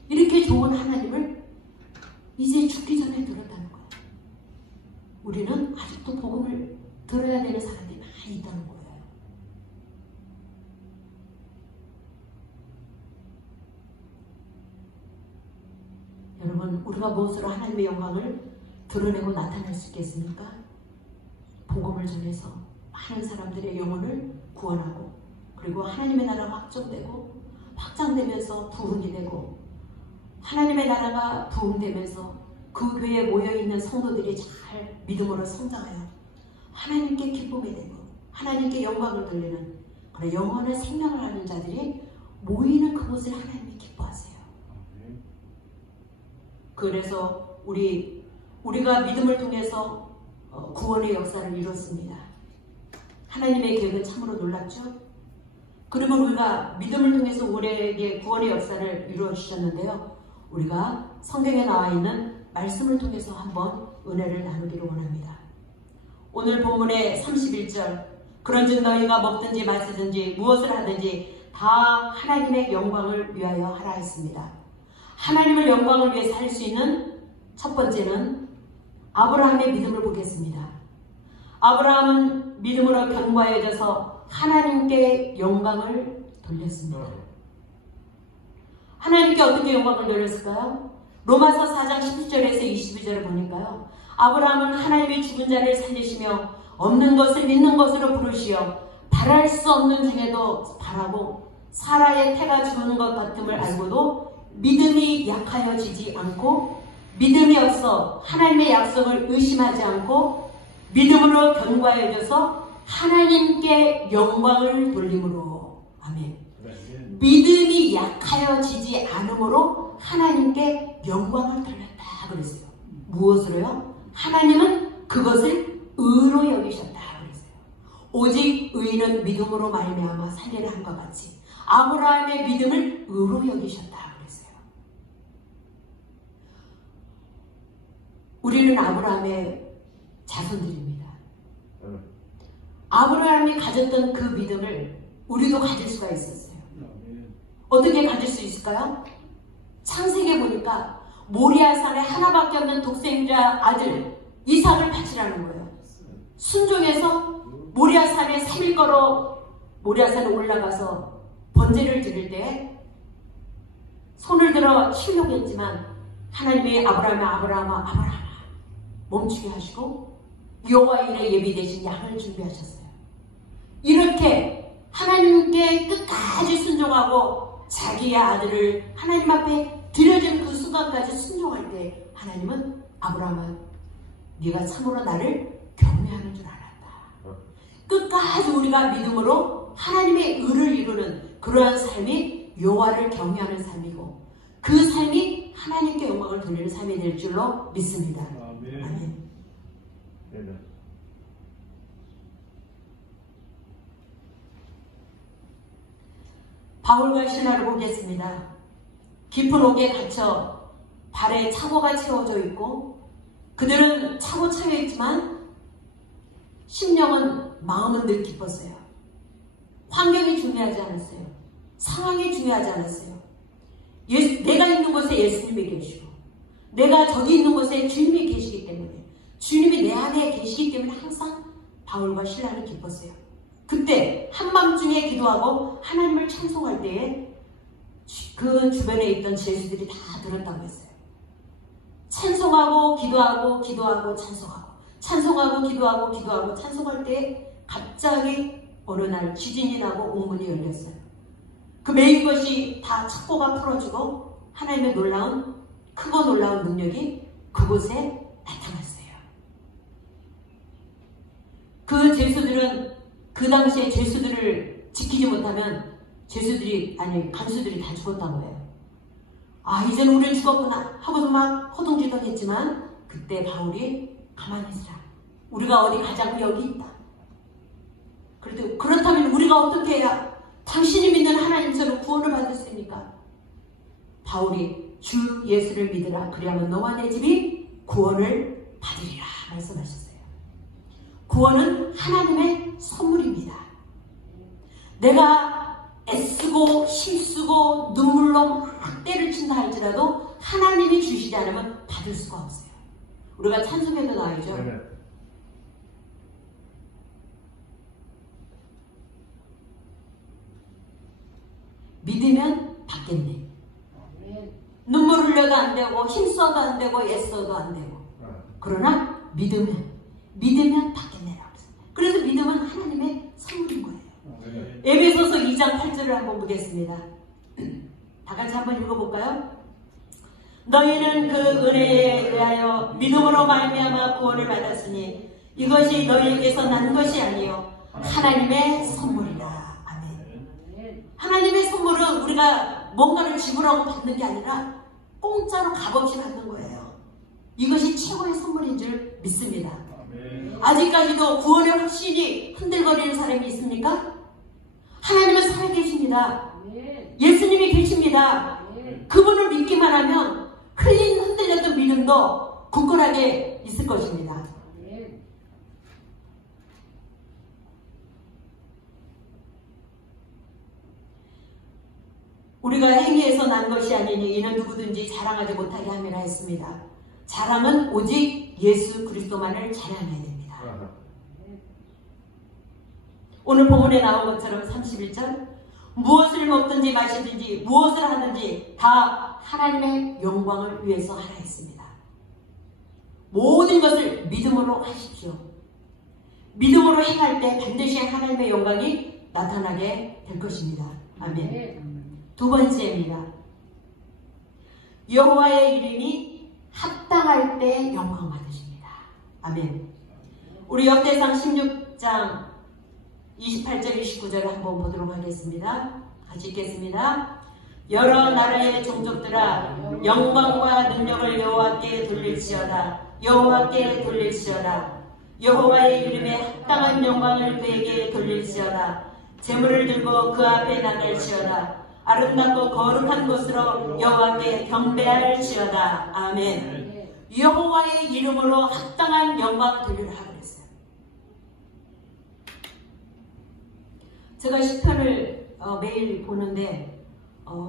이렇게 좋은 하나님을 이제 죽기 전에 들었다는 거예요. 우리는 아직도 복음을 들어야 되는 사람들이 많이 있다는 거예요. 여러분, 우리가 무엇으로 하나님의 영광을 드러내고 나타낼 수 있겠습니까? 복음을 전해서 많은 사람들의 영혼을 구원하고 그리고 하나님의 나라가 확정되고 확장되면서 부흥이 되고 하나님의 나라가 부흥되면서 그 교회에 모여있는 성도들이 잘 믿음으로 성장하여 하나님께 기쁨이 되고 하나님께 영광을 돌리는 그런 영원한 생명을 하는 자들이 모이는 그곳을 하나님이 기뻐하세요. 그래서 우리가 믿음을 통해서 구원의 역사를 이뤘습니다. 하나님의 계획은 참으로 놀랍죠? 그러면 우리가 믿음을 통해서 우리에게 구원의 역사를 이루어 주셨는데요. 우리가 성경에 나와 있는 말씀을 통해서 한번 은혜를 나누기를 원합니다. 오늘 본문의 31절 그런즉 너희가 먹든지 마시든지 무엇을 하든지 다 하나님의 영광을 위하여 하라 했습니다. 하나님을 영광을 위해서 할 수 있는 첫 번째는 아브라함의 믿음을 보겠습니다. 아브라함은 믿음으로 견고해져서 하나님께 영광을 돌렸습니다. 하나님께 어떻게 영광을 돌렸을까요? 로마서 4장 10절에서 22절을 보니까요. 아브라함은 하나님의 죽은 자를 살리시며 없는 것을 있는 것으로 부르시어 바랄 수 없는 중에도 바라고 사라의 태가 죽은 것 같음을 알고도 믿음이 약하여지지 않고 믿음이 없어 하나님의 약속을 의심하지 않고 믿음으로 견고해져서 하나님께 영광을 돌림으로 아멘. 믿음이 약하여지지 않으므로 하나님께 영광을 돌렸다 그랬어요. 무엇으로요? 하나님은 그것을 의로 여기셨다 그랬어요. 오직 의인은 믿음으로 말미암아 살리라 한것 같이 아브라함의 믿음을 의로 여기셨다 그랬어요. 우리는 아브라함의 자손들입니다. 아브라함이 가졌던 그 믿음을 우리도 가질 수가 있었어요. 어떻게 가질 수 있을까요? 창세기에 보니까 모리아산에 하나밖에 없는 독생자 아들 이삭을 바치라는 거예요. 순종해서 모리아산에 3일 걸어 모리아산에 올라가서 번제를 드릴 때 손을 들어 치려고 했지만 하나님이 아브라함아 멈추게 하시고 여호와 일에 예비되신 양을 준비하셨어요. 이렇게 하나님께 끝까지 순종하고 자기의 아들을 하나님 앞에 드려진 그 순간까지 순종할 때 하나님은 아브라함아 네가 참으로 나를 경외하는 줄 알았다. 끝까지 우리가 믿음으로 하나님의 의를 이루는 그러한 삶이 여호와를 경외하는 삶이고 그 삶이 하나님께 영광을 돌리는 삶이 될 줄로 믿습니다. 아멘. 아멘. 바울과 신하를 보겠습니다. 깊은 옥에 갇혀 발에 차고가 채워져 있고 그들은 차고 차여 있지만 심령은 마음은 늘 기뻤어요. 환경이 중요하지 않았어요. 상황이 중요하지 않았어요. 내가 있는 곳에 예수님이 계시고 내가 저기 있는 곳에 주님이 계시기 때문에 주님이 내 안에 계시기 때문에 항상 바울과 신라는 기뻤어요. 그때 한밤중에 기도하고 하나님을 찬송할 때에 그 주변에 있던 제수들이 다 들었다고 했어요. 찬송하고 기도하고 기도하고 찬송하고 찬송하고 기도하고 기도하고 찬송할 때 갑자기 어느 날 지진이 나고 옥문이 열렸어요. 그 메인 것이 다 첩보가 풀어지고 하나님의 크고 놀라운 능력이 그곳에 나타났어요. 그 제수들은 그 당시에 제수들을 지키지 못하면 간수들이 다 죽었다고 해요. 아 이제는 우리는 죽었구나 하고서 막 허둥지둥했지만 그때 바울이 가만히 있으라. 우리가 어디 가자고 여기 있다. 그렇다면 우리가 어떻게 해야 당신이 믿는 하나님처럼 구원을 받을 수 있습니까? 바울이 주 예수를 믿으라. 그리하면 너와 내 집이 구원을 받으리라 말씀하셨어요. 구원은 하나님의 선물입니다. 내가 애쓰고 힘쓰고 눈물로 막 때를 친다 할지라도 하나님이 주시지 않으면 받을 수가 없어요. 우리가 찬송에도 나오죠. 믿으면 받겠네. 눈물 흘려도 안 되고 힘써도 안 되고 애써도 안 되고 그러나 믿으면 받겠네라고. 그래서 믿음은 하나님 6장 8절을 한번 보겠습니다. 다 같이 한번 읽어볼까요? 너희는 그 은혜에 의하여 믿음으로 말미암아 구원을 받았으니 이것이 너희에게서 난 것이 아니요 하나님의 선물이라. 아멘. 하나님의 선물은 우리가 뭔가를 지불하고 받는 게 아니라 공짜로 값없이 받는 거예요. 이것이 최고의 선물인 줄 믿습니다. 아직까지도 구원의 확신이 흔들거리는 사람이 있습니까? 하나님은 살아계십니다. 예수님이 계십니다. 그분을 믿기만 하면 흔들렸던 믿음도 굳건하게 있을 것입니다. 우리가 행위에서 난 것이 아니니 이는 누구든지 자랑하지 못하게 함이라 했습니다. 자랑은 오직 예수 그리스도만을 자랑해야 됩니다. 오늘 본문에 나온 것처럼 31절 무엇을 먹든지 마시든지 무엇을 하든지 다 하나님의 영광을 위해서 하라 했습니다. 모든 것을 믿음으로 하십시오. 믿음으로 행할 때 반드시 하나님의 영광이 나타나게 될 것입니다. 아멘. 두 번째입니다. 여호와의 이름이 합당할 때 영광 받으십니다. 아멘. 우리 역대상 16장 28절 29절을 한번 보도록 하겠습니다. 같이 읽겠습니다. 여러 나라의 종족들아 영광과 능력을 여호와께 돌릴지어다. 여호와께 돌릴지어다. 여호와의 이름에 합당한 영광을 그에게 돌릴지어다. 재물을 들고 그 앞에 나갈지어다. 아름답고 거룩한 곳으로 여호와께 경배할지어다. 아멘. 여호와의 이름으로 합당한 영광을 돌리라 하고 그랬어요. 제가 시편을 매일 보는데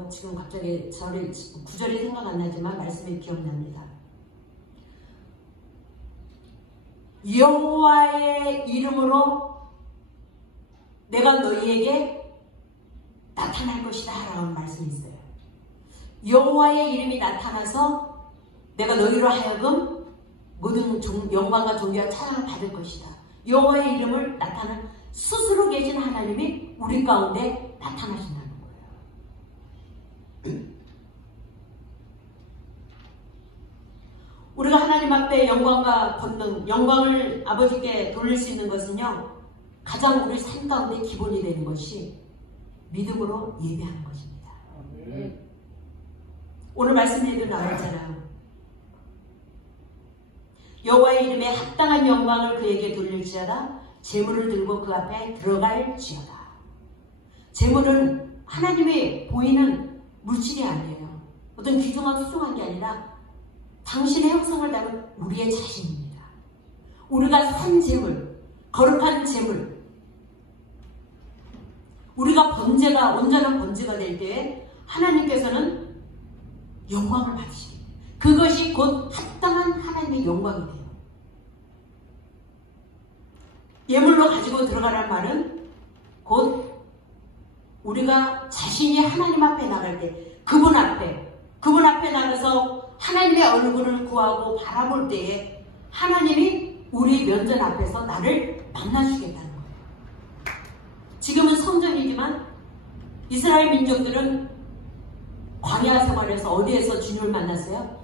지금 갑자기 구절이 생각 안 나지만 말씀이 기억납니다. 여호와의 이름으로 내가 너희에게 나타날 것이다 라는 말씀이 있어요. 여호와의 이름이 나타나서 내가 너희로 하여금 모든 영광과 존귀와 찬양을 받을 것이다. 여호와의 이름을 나타낸 스스로 계신 하나님이 우리 가운데 나타나신다는 거예요. 우리가 하나님 앞에 영광과 권능, 영광을 아버지께 돌릴 수 있는 것은요, 가장 우리 삶 가운데 기본이 되는 것이 믿음으로 예배하는 것입니다. 오늘 말씀에도 나왔잖아요. 여호와의 이름에 합당한 영광을 그에게 돌릴지어다. 재물을 들고 그 앞에 들어갈지어다. 재물은 하나님이 보이는 물질이 아니에요. 어떤 귀중한 수중한 게 아니라 당신의 형상을 담은 우리의 자신입니다. 우리가 산 재물, 거룩한 재물, 우리가 번제가 온전한 번제가 될 때에 하나님께서는 영광을 받으십니다. 그것이 곧 합당한 하나님의 영광이 돼요. 예물로 가지고 들어가란 말은 곧 우리가 자신이 하나님 앞에 나갈 때 그분 앞에 나가서 하나님의 얼굴을 구하고 바라볼 때에 하나님이 우리 면전 앞에서 나를 만나주겠다는 거예요. 지금은 성전이지만 이스라엘 민족들은 광야 생활에서 어디에서 주님을 만났어요?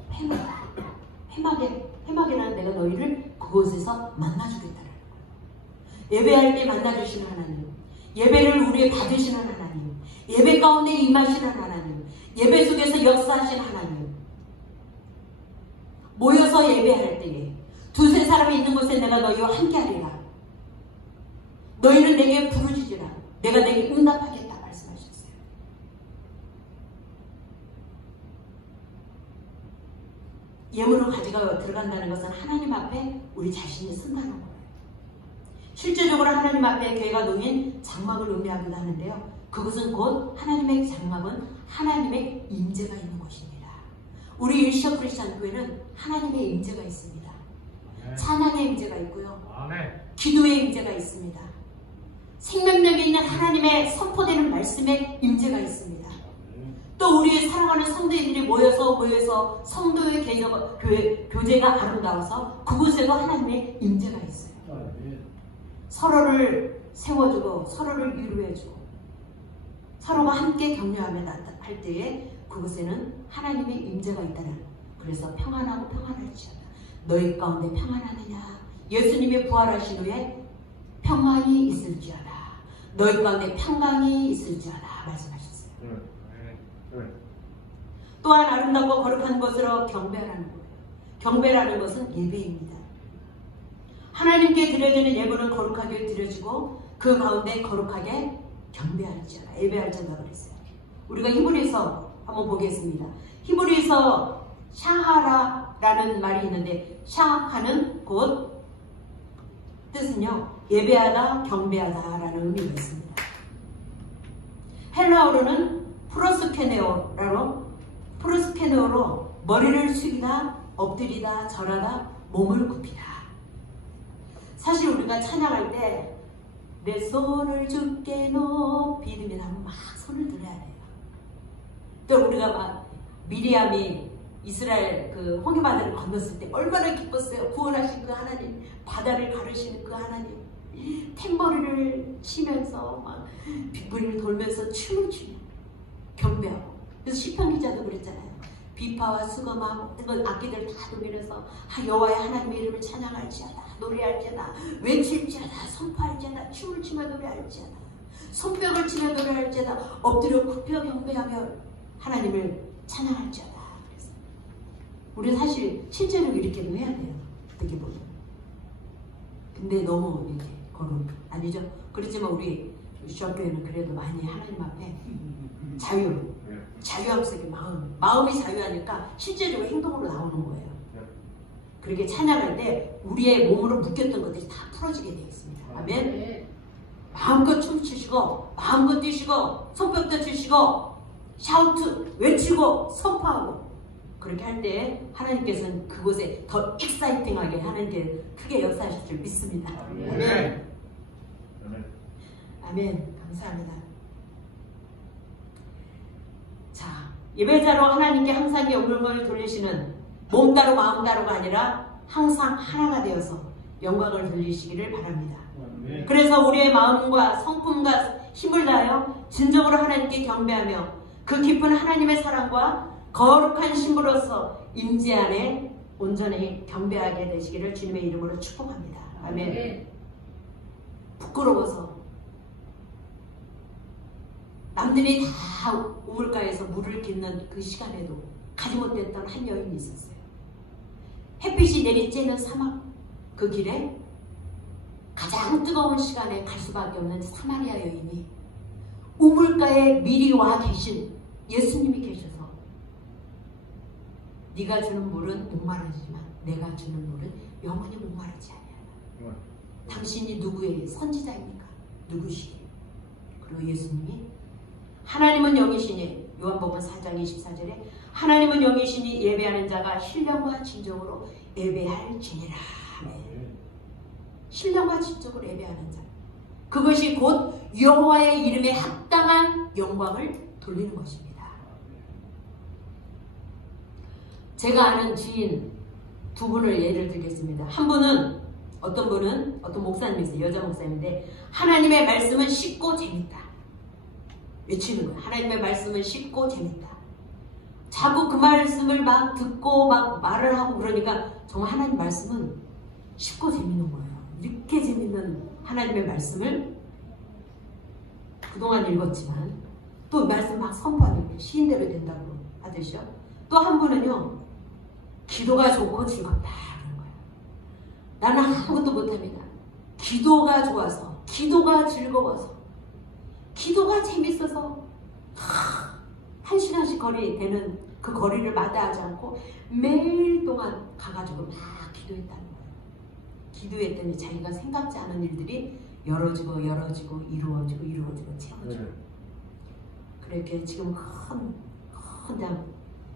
회막이라는 내가 너희를 그곳에서 만나주겠다는 거예요. 예배할 때 만나주시는 하나님, 예배를 우리에 받으시는 하나님, 예배 가운데 임하시는 하나님, 예배 속에서 역사하시는 하나님, 모여서 예배할 때에 두세 사람이 있는 곳에 내가 너희와 함께하리라. 너희는 내게 부르짖으라. 내가 내게 응답하겠다 말씀하셨어요. 예물을 가지고 들어간다는 것은 하나님 앞에 우리 자신이 쓴다는 거예요. 실제적으로 하나님 앞에 교회가 놓인 장막을 의미하기도 하는데요. 그것은 곧 하나님의 장막은 하나님의 임재가 있는 곳입니다. 우리 일시적 크리스찬 교회는 하나님의 임재가 있습니다. 찬양의 임재가 있고요. 기도의 임재가 있습니다. 생명력이 있는 하나님의 선포되는 말씀의 임재가 있습니다. 또 우리 사랑하는 성도인들이 모여서 성도의 교제가 아름다워서 그곳에도 하나님의 임재가 있어요. 서로를 세워주고 서로를 위로해주고 서로가 함께 격려하며 할 때에 그곳에는 하나님의 임재가 있다는. 그래서 평안하고 평안할지어다. 너희 가운데 평안하느냐. 예수님이 부활하신 후에 평안이 있을지어다. 너희 가운데 평강이 있을지어다 말씀하셨어요. 또한 아름답고 거룩한 것으로 경배하라는 거예요. 경배라는 것은 예배입니다. 하나님께 드려지는 예배는 거룩하게 드려지고 그 가운데 거룩하게 경배할지어다. 예배할지어다 그랬어요. 우리가 히브리서 한번 보겠습니다. 히브리서 샤하라라는 말이 있는데 샤하는 곧 뜻은요 예배하다 경배하다라는 의미가 있습니다. 헬라어로는 프로스케네오로 머리를 숙이다, 엎드리다, 절하다, 몸을 굽히다. 사실 우리가 찬양할 때 내 손을 주께 높이 들면 막 손을 들어야 돼요. 또 우리가 막 미리암이 이스라엘 그 홍해바다를 건넜을 때 얼마나 기뻤어요. 구원하신 그 하나님, 바다를 가르시는 그 하나님, 탬버리를 치면서 막 빗물을 돌면서 춤을 추며 경배하고. 그래서 시편 기자도 그랬잖아요. 비파와 수거마 악기들 다 돌리면서 여호와의 하나님의 이름을 찬양할지어다, 노래할지어다, 외칠지어다, 선포할지어다, 춤을 추며 노래할지어다, 손뼉을 치며 노래할지어다, 엎드려 굽혀 경배하며 하나님을 찬양할지어다. 그래서 우리는 사실 실제로 이렇게도 해야 돼요. 어떻게 보면. 근데 너무 이렇게 거룩 아니죠. 그렇지만 우리 주학교에는 그래도 많이 하나님 앞에 자유함스럽게 마음이 자유하니까 실제로 행동으로 나오는 거예요. 그렇게 찬양할 때 우리의 몸으로 묶였던 것들이 다 풀어지게 되어 있습니다. 아멘. 마음껏 춤추시고 마음껏 뛰시고 손뼉도 치시고 샤우트 외치고 선포하고 그렇게 할 때 하나님께서는 그곳에 더 익사이팅하게 하나님께 크게 역사하실 줄 믿습니다. 아멘. 아멘. 감사합니다. 자, 예배자로 하나님께 항상 영광을 돌리시는 몸 따로 마음 따로가 아니라 항상 하나가 되어서 영광을 돌리시기를 바랍니다. 그래서 우리의 마음과 성품과 힘을 다하여 진정으로 하나님께 경배하며 그 깊은 하나님의 사랑과 거룩한 신부로서 임재 안에 온전히 경배하게 되시기를 주님의 이름으로 축복합니다. 아멘. 부끄러워서 남들이 다 우물가에서 물을 깃는 그 시간에도 가지 못했던 한 여인이 있었어요. 햇빛이 내리쬐는 사막 그 길에 가장 뜨거운 시간에 갈 수밖에 없는 사마리아 여인이 우물가에 미리 와 계신 예수님이 계셔서 네가 주는 물은 목마르지만 내가 주는 물은 영원히 목마르지 아니하라. 당신이 누구의 선지자입니까? 누구시기에? 그리고 예수님이 하나님은 영이시니 요한복음 4장 24절에 하나님은 영이시니 예배하는 자가 신령과 진정으로 예배할지니라. 신령과 진정으로 예배하는 자, 그것이 곧 여호와의 이름에 합당한 영광을 돌리는 것입니다. 제가 아는 지인 두 분을 예를 들겠습니다. 한 분은 어떤 목사님이세요. 여자 목사님인데 하나님의 말씀은 쉽고 재밌다 외치는 거예요. 하나님의 말씀은 쉽고 재밌다. 자꾸 그 말씀을 막 듣고 막 말을 하고 그러니까 정말 하나님 말씀은 쉽고 재밌는 거예요. 이렇게 재밌는 하나님의 말씀을 그동안 읽었지만 또 말씀 막 선포하는 시인대로 된다고 하듯이요. 또 한 분은요, 기도가 좋고 즐겁다 그런 거예요. 나는 아무것도 못합니다. 기도가 좋아서, 기도가 즐거워서, 기도가 재밌어서 1시간씩 거리 되는 그 거리를 마다하지 않고 매일 동안 가가지고 막 기도했다는 거예요. 기도했더니 자기가 생각지 않은 일들이 열어지고 이루어지고 채워지고 그렇게 지금 큰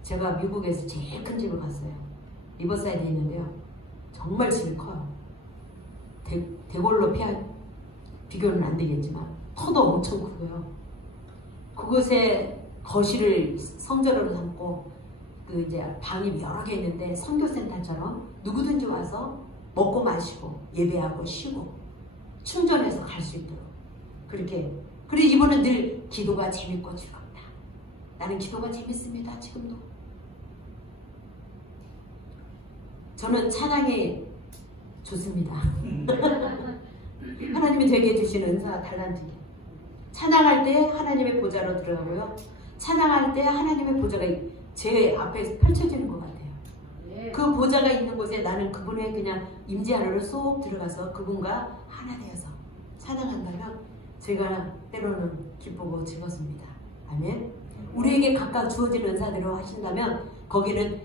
제가 미국에서 제일 큰 집을 갔어요. 리버사이드에 있는데요. 정말 집이 커요. 대골로 비교는 안 되겠지만 터도 엄청 크고요. 그곳에 거실을 성전으로 삼고 그 이제 방이 여러 개 있는데 선교센터처럼 누구든지 와서 먹고 마시고 예배하고 쉬고 충전해서 갈 수 있도록 그렇게. 그리고 이분은 늘 기도가 재밌고 즐겁다. 나는 기도가 재밌습니다. 지금도. 저는 찬양이 좋습니다. 하나님이 되게 주시는 은사, 달란트게. 찬양할 때 하나님의 보좌로 들어가고요. 찬양할 때 하나님의 보좌가 제 앞에 펼쳐지는 것 같아요. 그 보좌가 있는 곳에 나는 그분의 그냥 임재 안으로 쏙 들어가서 그분과 하나 되어서 찬양한다면 제가 때로는 기쁘고 즐겁습니다. 아멘. 우리에게 각각 주어진 은사대로 하신다면 거기는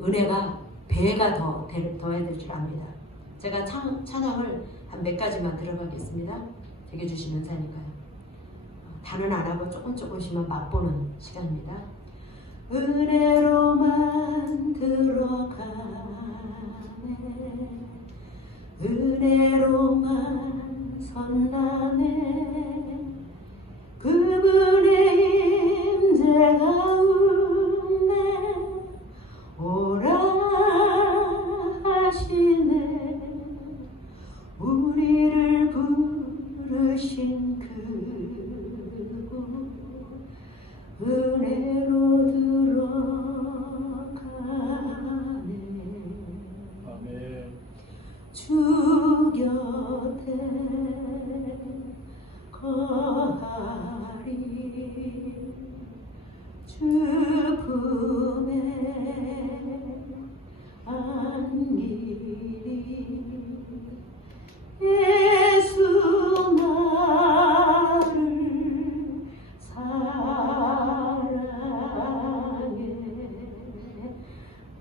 은혜가 배가 더해야 될 줄 압니다. 제가 찬양을 한 몇 가지만 들어가겠습니다. 되게 주신 은사니까요. 다는 안 하고 조금씩만 맛보는 시간입니다. 은혜로만 들어가네, 은혜로만 선나네, 그분의 임재 가운데 오라 하시네. 우리를 부르신 그분 은혜로 들어가네. 아멘. 주 곁에 거하리, 주 품에 안기리. 예수 나를 사랑해,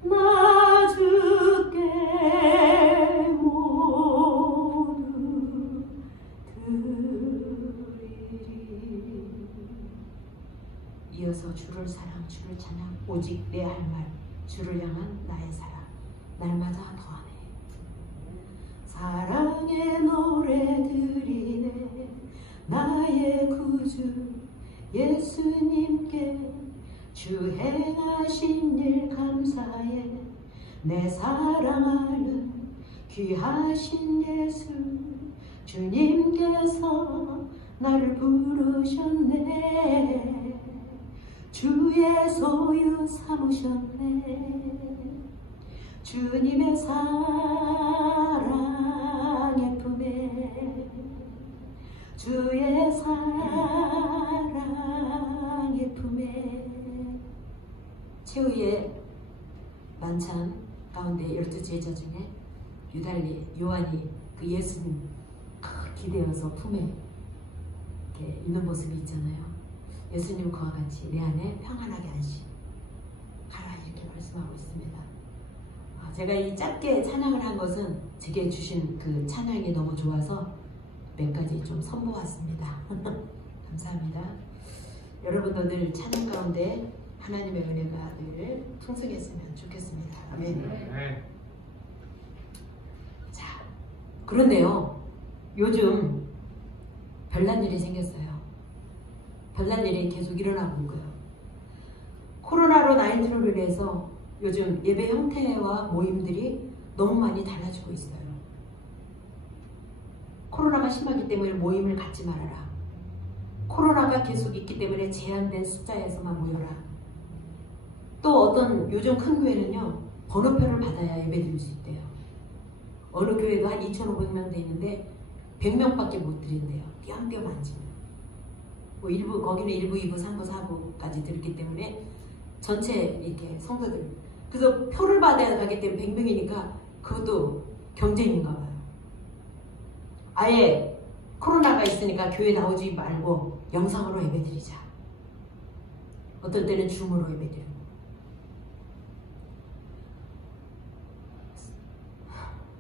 나 주께 모두 드리리. 이어서 주를 사랑, 주를 찬양, 오직 내 할 말, 주를 향한 나의 사랑, 날마다 더하네. 사랑의 노래 드리네, 나의 구주 예수님께 주 행하신 일 감사해. 내 사랑하는 귀하신 예수 주님께서 나를 부르셨네. 주의 소유 삼으셨네. 주님의 사랑의 품에, 주의 사랑의 품에. 최후의 만찬 가운데 12제자 중에 유달리, 요한이 그 예수님 기대어서 품에 이렇게 있는 모습이 있잖아요. 예수님 그와 같이 내 안에 평안하게 안식 가라, 이렇게 말씀하고 있습니다. 제가 이 짧게 찬양을 한 것은 제게 주신 그 찬양이 너무 좋아서 몇 가지 좀 선보았습니다. 감사합니다. 여러분도 늘 찬양 가운데 하나님의 은혜가 늘 풍성했으면 좋겠습니다. 아멘. 자, 그런데요, 요즘 별난 일이 생겼어요. 별난 일이 계속 일어나고 있고요. 코로나로 19로 인해서 요즘 예배 형태와 모임들이 너무 많이 달라지고 있어요. 코로나가 심하기 때문에 모임을 갖지 말아라. 코로나가 계속 있기 때문에 제한된 숫자에서만 모여라. 또 어떤 요즘 큰 교회는요, 번호표를 받아야 예배 드릴 수 있대요. 어느 교회도 한 2,500명 돼 있는데 100명밖에 못 드린대요. 띄엄띄엄 앉으면. 뭐 일부, 거기는 1부, 2부, 3부, 4부까지 들었기 때문에 전체 이렇게 성도들. 그래서 표를 받아야 가기 때문에 100명이니까 그것도 경쟁인가 봐요. 아예 코로나가 있으니까 교회 나오지 말고 영상으로 예배드리자. 어떤 때는 줌으로 예배드리고.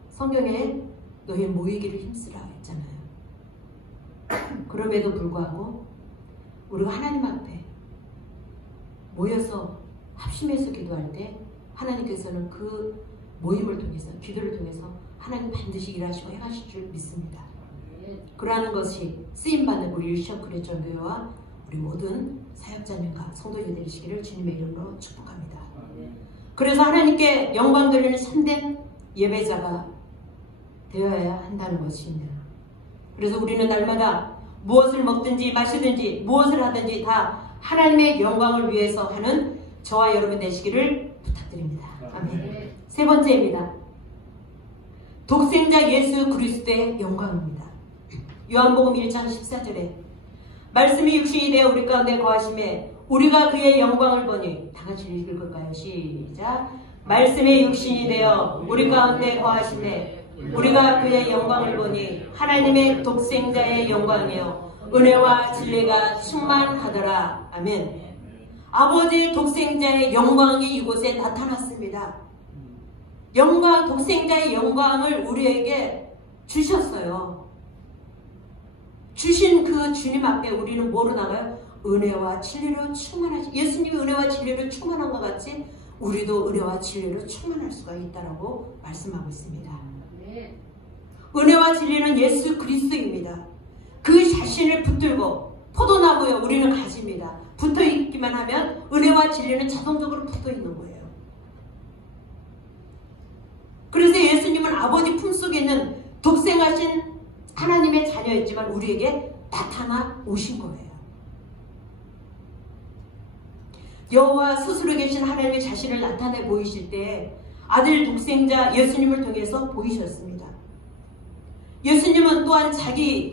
성경에 너희 모이기를 힘쓰라 했잖아요. 그럼에도 불구하고 우리가 하나님 앞에 모여서 합심해서 기도할 때 하나님께서는 그 모임을 통해서, 기도를 통해서 하나님 반드시 일하시고 행하실 줄 믿습니다. 그러한 것이 쓰임받는 우리 일시어크레 전교회와 우리 모든 사역자님과 성도들 되시기를 주님의 이름으로 축복합니다. 그래서 하나님께 영광 돌리는 참된 예배자가 되어야 한다는 것입니다. 그래서 우리는 날마다 무엇을 먹든지 마시든지 무엇을 하든지 다 하나님의 영광을 위해서 하는 저와 여러분 되시기를 부탁드립니다. 아멘. 세 번째입니다. 독생자 예수 그리스도의 영광입니다. 요한복음 1장 14절에 말씀이 육신이 되어 우리 가운데 거하심에 우리가 그의 영광을 보니, 다 같이 읽을 걸까요? 시작. 말씀이 육신이 되어 우리 가운데 거하심에 우리가 그의 영광을 보니 하나님의 독생자의 영광이요 은혜와 진리가 충만하더라. 아멘. 아버지의 독생자의 영광이 이곳에 나타났습니다. 영광, 독생자의 영광을 우리에게 주셨어요. 주신 그 주님 앞에 우리는 뭐로 나가요? 은혜와 진리로 충만하시. 예수님이 은혜와 진리로 충만한 것 같이 우리도 은혜와 진리로 충만할 수가 있다라고 말씀하고 있습니다. 은혜와 진리는 예수 그리스도입니다. 그 자신을 붙들고 포도나무에 우리는 가집니다. 붙어 있기만 하면 은혜와 진리는 자동적으로 붙어 있는 거예요. 그래서 예수님은 아버지 품속에 있는 독생하신 하나님의 자녀였지만 우리에게 나타나 오신 거예요. 여호와 스스로 계신 하나님의 자신을 나타내 보이실 때 아들 독생자 예수님을 통해서 보이셨습니다. 예수님은 또한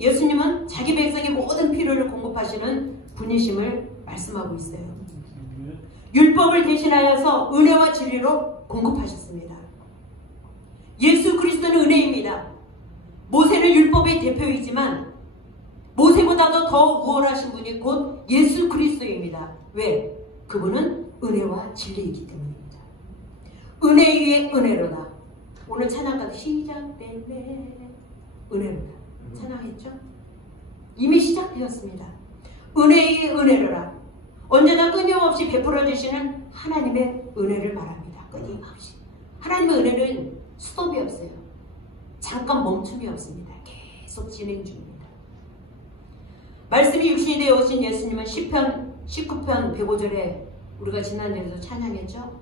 예수님은 자기 백성의 모든 필요를 공급하시는 분이심을 말씀하고 있어요. 율법을 대신하여서 은혜와 진리로 공급하셨습니다. 예수 그리스도는 은혜입니다. 모세는 율법의 대표이지만 모세보다도 더 우월하신 분이 곧 예수 그리스도입니다. 왜? 그분은 은혜와 진리이기 때문입니다. 은혜 위에 은혜로다. 오늘 찬양가 시작됐네. 은혜로다. 찬양했죠? 이미 시작되었습니다. 은혜 위에 은혜로라. 언제나 끊임없이 베풀어 주시는 하나님의 은혜를 말합니다. 끊임없이. 하나님의 은혜는 스톱이 없어요. 잠깐 멈춤이 없습니다. 계속 진행 중입니다. 말씀이 육신이 되어 오신 예수님은 시편 19편 105절에 우리가 지난주에도 찬양했죠.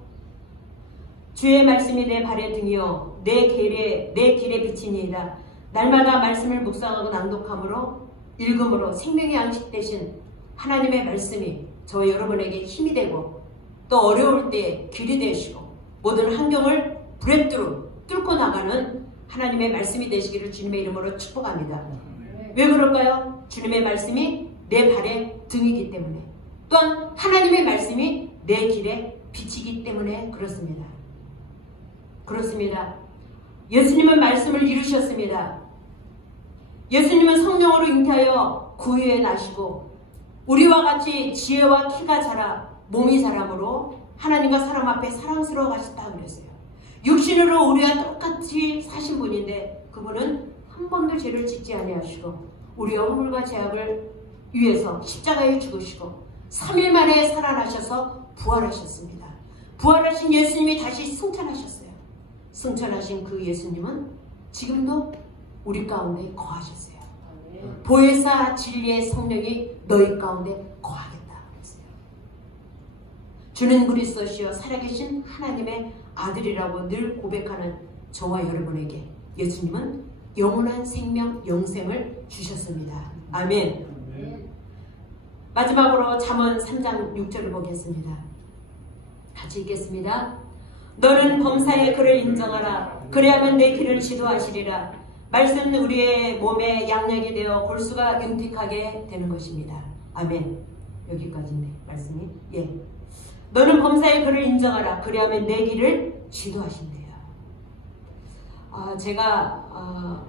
주의 말씀이 내 발의 등이요 내 길에 비치니이다. 날마다 말씀을 묵상하고 낭독함으로 읽음으로 생명의 양식 대신 하나님의 말씀이 저와 여러분에게 힘이 되고 또 어려울 때 길이 되시고 모든 환경을 브레이크로 뚫고 나가는 하나님의 말씀이 되시기를 주님의 이름으로 축복합니다. 왜 그럴까요? 주님의 말씀이 내 발의 등이기 때문에, 또한 하나님의 말씀이 내 길에 비치기 때문에 그렇습니다. 그렇습니다. 예수님은 말씀을 이루셨습니다. 예수님은 성령으로 잉태하여 구유에 나시고 우리와 같이 지혜와 키가 자라 몸이 자람으로 하나님과 사람 앞에 사랑스러워 가셨다 그랬어요. 육신으로 우리와 똑같이 사신 분인데 그분은 한 번도 죄를 짓지 아니하시고 우리의 허물과 죄악을 위해서 십자가에 죽으시고 3일 만에 살아나셔서 부활하셨습니다. 부활하신 예수님이 다시 승천하셨어요. 승천하신 그 예수님은 지금도 우리 가운데 거하셨어요. 보혜사 진리의 성령이 너희 가운데 거하겠다 그랬어요. 주는 그리스도시요 살아계신 하나님의 아들이라고 늘 고백하는 저와 여러분에게 예수님은 영원한 생명, 영생을 주셨습니다. 아멘. 마지막으로 잠언 3장 6절을 보겠습니다. 같이 읽겠습니다. 너는 범사의 그를 인정하라. 그래야만 내 길을 지도하시리라. 말씀은 우리의 몸에 양력이 되어 골수가 윤택하게 되는 것입니다. 아멘. 여기까지인데 말씀이. 예. 너는 범사의 그를 인정하라. 그래야만 내 길을 지도하신대요. 제가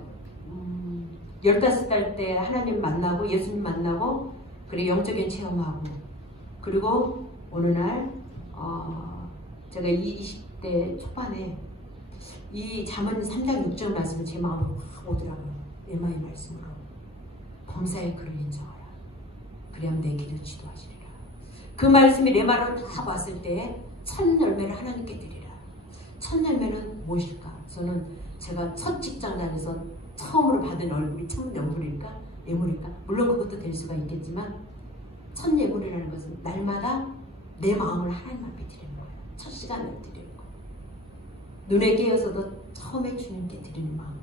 15살 때 하나님 만나고 예수님 만나고 그리고 영적인 체험하고 그리고 어느 날 제가 20대 초반에 이 잠언 3장 6절 말씀을 제 마음으로 확 오더라고요. 예마의 말씀으로. 범사의 그를 인정하라. 그래야만 내 길을 지도하시리라. 그 말씀이 내 말로 다 왔을 때 첫 열매를 하나님께 드리라. 첫 열매는 무엇일까? 저는 제가 첫 직장 다녀서 처음으로 받은 얼굴이 첫 예물일까? 예물일까? 물론 그것도 될 수가 있겠지만 첫 예물이라는 것은 날마다 내 마음을 하나님 앞에 드리는 거예요. 첫 시간을 드리는 거예요. 눈에 깨어서도 처음에 주님께 드리는 마음,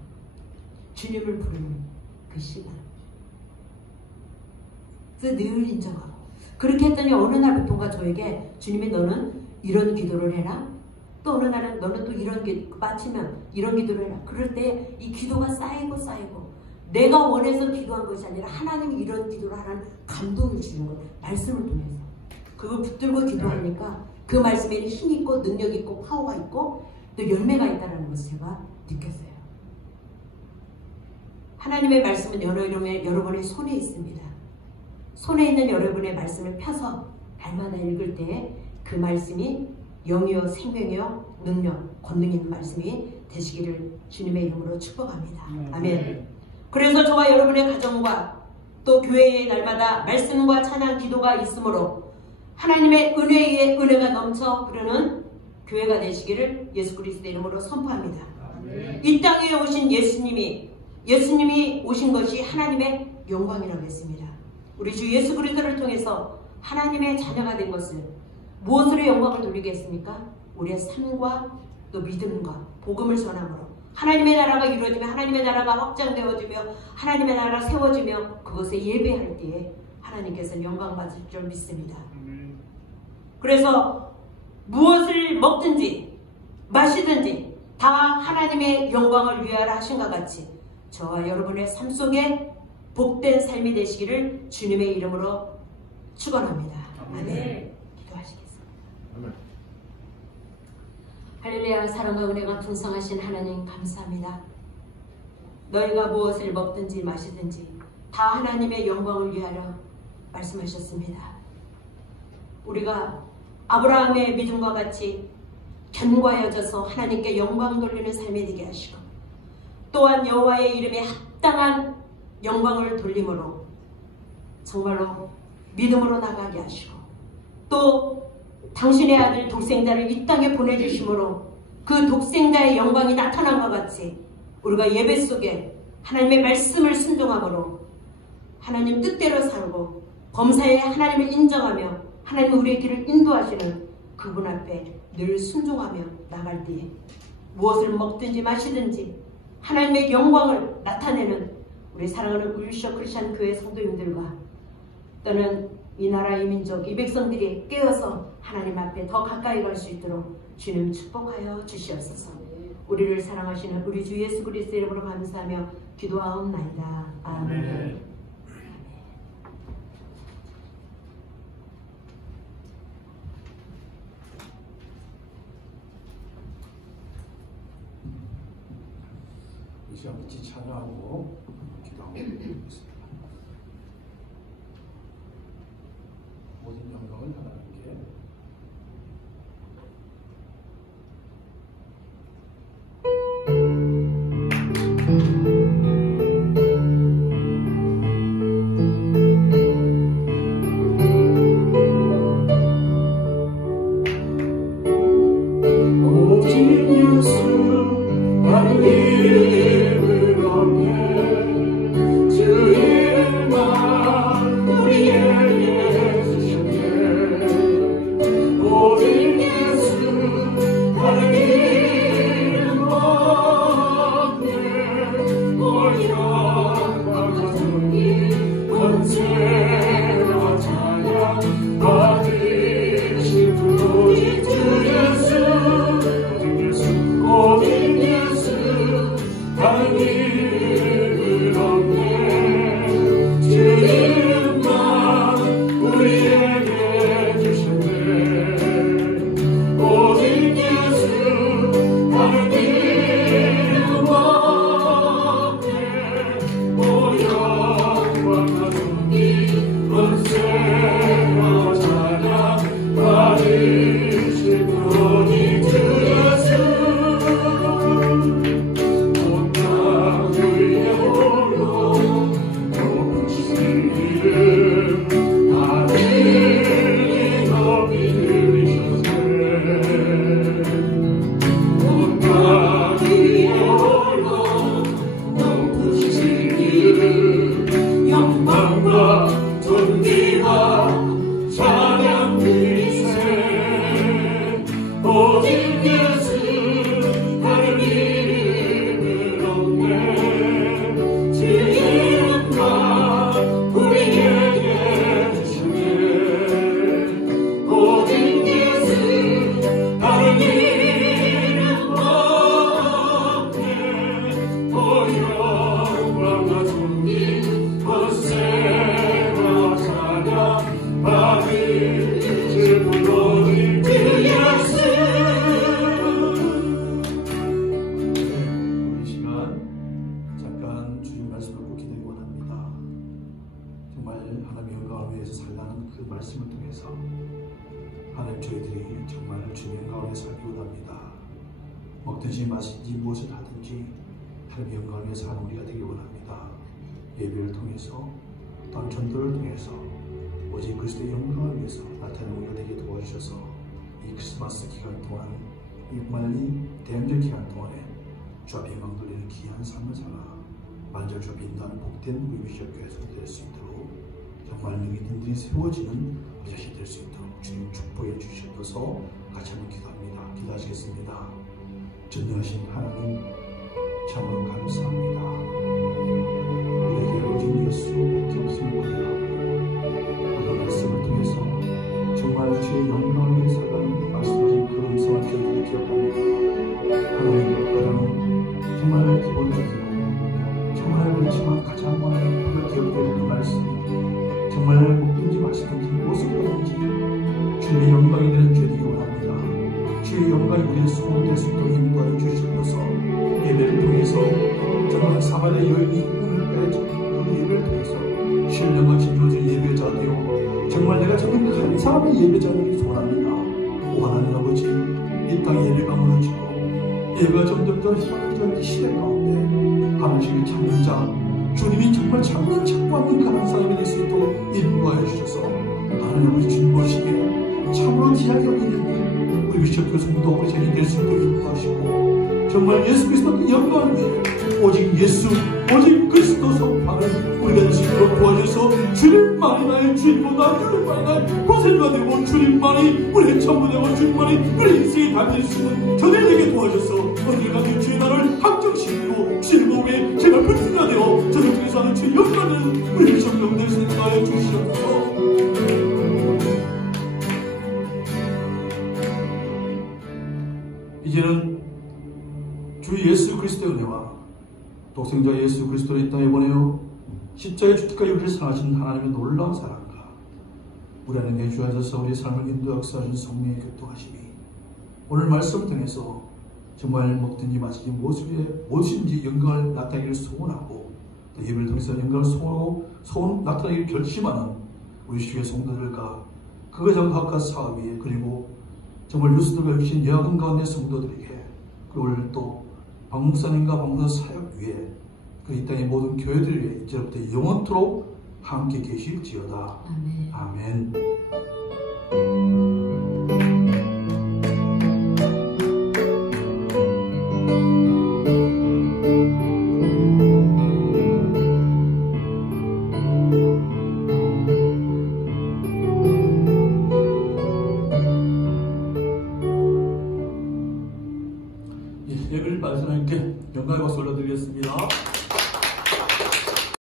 주님을 부르는 그 시간. 그래서 늘 인정하고. 그렇게 했더니 어느 날부터가 저에게 주님이 너는 이런 기도를 해라. 또 어느 날은 너는 또 이런 기도 마치면 이런 기도를 해라. 그럴 때 이 기도가 쌓이고 내가 원해서 기도한 것이 아니라 하나님이 이런 기도를 하라는 감동을 주는 거예요. 말씀을 통해서. 그거 붙들고 기도하니까 그 말씀에 힘 있고 능력 있고 파워가 있고 또 열매가 있다는 것을 제가 느꼈어요. 하나님의 말씀은 여러분의 손에 있습니다. 손에 있는 여러분의 말씀을 펴서 날마다 읽을 때 그 말씀이 영이요 생명이요 능력, 권능 있는 말씀이 되시기를 주님의 이름으로 축복합니다. 아멘. 그래서 저와 여러분의 가정과 또 교회에 날마다 말씀과 찬양, 기도가 있으므로 하나님의 은혜에 은혜가 넘쳐 흐르는 교회가 되시기를 예수 그리스도의 이름으로 선포합니다. 아멘. 이 땅에 오신 예수님이 오신 것이 하나님의 영광이라고 했습니다. 우리 주 예수 그리스도를 통해서 하나님의 자녀가 된 것을 무엇으로 영광을 돌리겠습니까? 우리의 삶과 또 믿음과 복음을 전함으로 하나님의 나라가 이루어지며 하나님의 나라가 확장되어지며 하나님의 나라가 세워지며 그것에 예배할 때에 하나님께서는 영광 받으실 줄 믿습니다. 그래서 무엇을 먹든지 마시든지 다 하나님의 영광을 위하여 하신것 같이 저와 여러분의 삶 속에 복된 삶이 되시기를 주님의 이름으로 축원합니다. 아멘. 기도하시겠습니다. 할렐루야. 사랑과 은혜가 풍성하신 하나님 감사합니다. 너희가 무엇을 먹든지 마시든지 다 하나님의 영광을 위하여 말씀하셨습니다. 우리가 아브라함의 믿음과 같이 견고하여져서 하나님께 영광 돌리는 삶이 되게 하시고 또한 여호와의 이름에 합당한 영광을 돌림으로 정말로 믿음으로 나가게 하시고 또 당신의 아들 독생자를 이 땅에 보내주심으로 그 독생자의 영광이 나타난 것 같이 우리가 예배 속에 하나님의 말씀을 순종함으로 하나님 뜻대로 살고 범사에 하나님을 인정하며 하나님 우리의 길을 인도하시는 그분 앞에 늘 순종하며 나갈 때에 무엇을 먹든지 마시든지 하나님의 영광을 나타내는 우리 사랑하는 울셔 크리스천 교회 성도님들과 또는 이 나라 이 민족 이 백성들이 깨어서 하나님 앞에 더 가까이 갈 수 있도록 주님 축복하여 주시옵소서. 우리를 사랑하시는 우리 주 예수 그리스도의 이름으로 감사하며 기도하옵나이다. 아멘. 이 시간 같이 찬양하고 기도하고 있습니다. 모든 영광을 하나님께 오 그 말씀을 통해서 하나님 저희들이 정말 주님의 영광을 살기 원합니다. 먹든지 마시든지 무엇을 하든지 하나님의 영광을 위해서 하는 우리가 되기 원합니다. 예배를 통해서 또한 전도를 통해서 오직 그리스도의 영광을 위해서 나타나는 우리가 되게 도와주셔서 이 크리스마스 기간 동안 이 대행절 기간 동안에 주 앞에 영광 돌리는 귀한 삶을 살아 만절 주 앞에 인도하는 복된 우리 미션교회에서 될 수 있도록 정말 능히 든든히 세워지는 우리 자신이 될 수 있도록 주님 축복해 주시옵소서. 같이 한번 기도합니다. 기도하시겠습니다. 전능하신 하나님 참으로 감사합니다. 우리에게 오직 예수밖에 없음을 고백하고 오늘 말씀을 통해서 정말 주의 영광을 위해 살아가는 말씀하신 그 음성을 저희들이 기억합니다. 하나님 정말 기본적이고 정말 그렇지만 가장 많이 우리가 기억되는 그 말씀이 정말 먹든지 마시든지 무엇을 하든지 주의 영광이 되는 주님이 원합니다. 주의 영광이 우리의 소원될 수 있도록 인도하여 주시옵소서. 예배를 통해서 정말 사마리아 여인이 꿈을 빼앗은 그 예배를 통해서 신령과 진정한 예배자가 되어 정말 내가 정말 한 사람의 예배자가 되기 소원합니다. 오 하나님 아버지, 이 땅의 예배가 무너지고 예배가 점점 더 희망적인 시대 가운데 하나님의 참는 자 주님이 정말 참는 자과 인간한 사람이 될 수 있도록 인도하여 주셔서 하나님 아버지 주님 보시기에 참으로 귀하게 여기는 우리 미션교 성도 우리 자녀이 될 수 있도록 인도하시고 정말 예수 그리스도의 영광을 위해 오직 예수 오직 그리스도 성파를 우리가 될 수 있도록 도와주셔서 주님만이 나의 주인보다 주님만이 나의 고생가 되고 주님만이 우리의 전부 되고 주님만이 우리 인생이 담길 수 있는 저들에게 도와주셔서 언젠가 주의 나라를 확정시키고 주의 몸에 제발 불티가 되어 저들 중에서 하는 주의 영광을 우리 성령 될 수 있도록 하여 주시옵소서. 이제는 주 예수 그리스도의 은혜와 독생자 예수 그리스도를 이 땅에 보내어 십자가의 죽기까지 우리를 사랑하신 하나님의 놀라운 사랑과 우리 안에 내주하셔서 우리 삶을 인도 역사하신 성령의 교통하심이 오늘 말씀을 통해서 정말 먹든지 마시든지 무엇인지 영광을 나타내기를 소원하고 또 예배를 통해서 영광을 소원하고 소원 나타내기를 결심하는 우리 주의 성도들과 그가 정확한 사업 위에 그리고 정말 뉴스들과 주신 여하분 가운데 성도들에게 그리고 오늘 또 박목사님과 박목사 사역 위에 그 이 땅의 모든 교회들 위해 이제부터 영원토록 함께 계실지어다. 아멘. 예배를 마지막에 영광의 박수 올려드리겠습니다.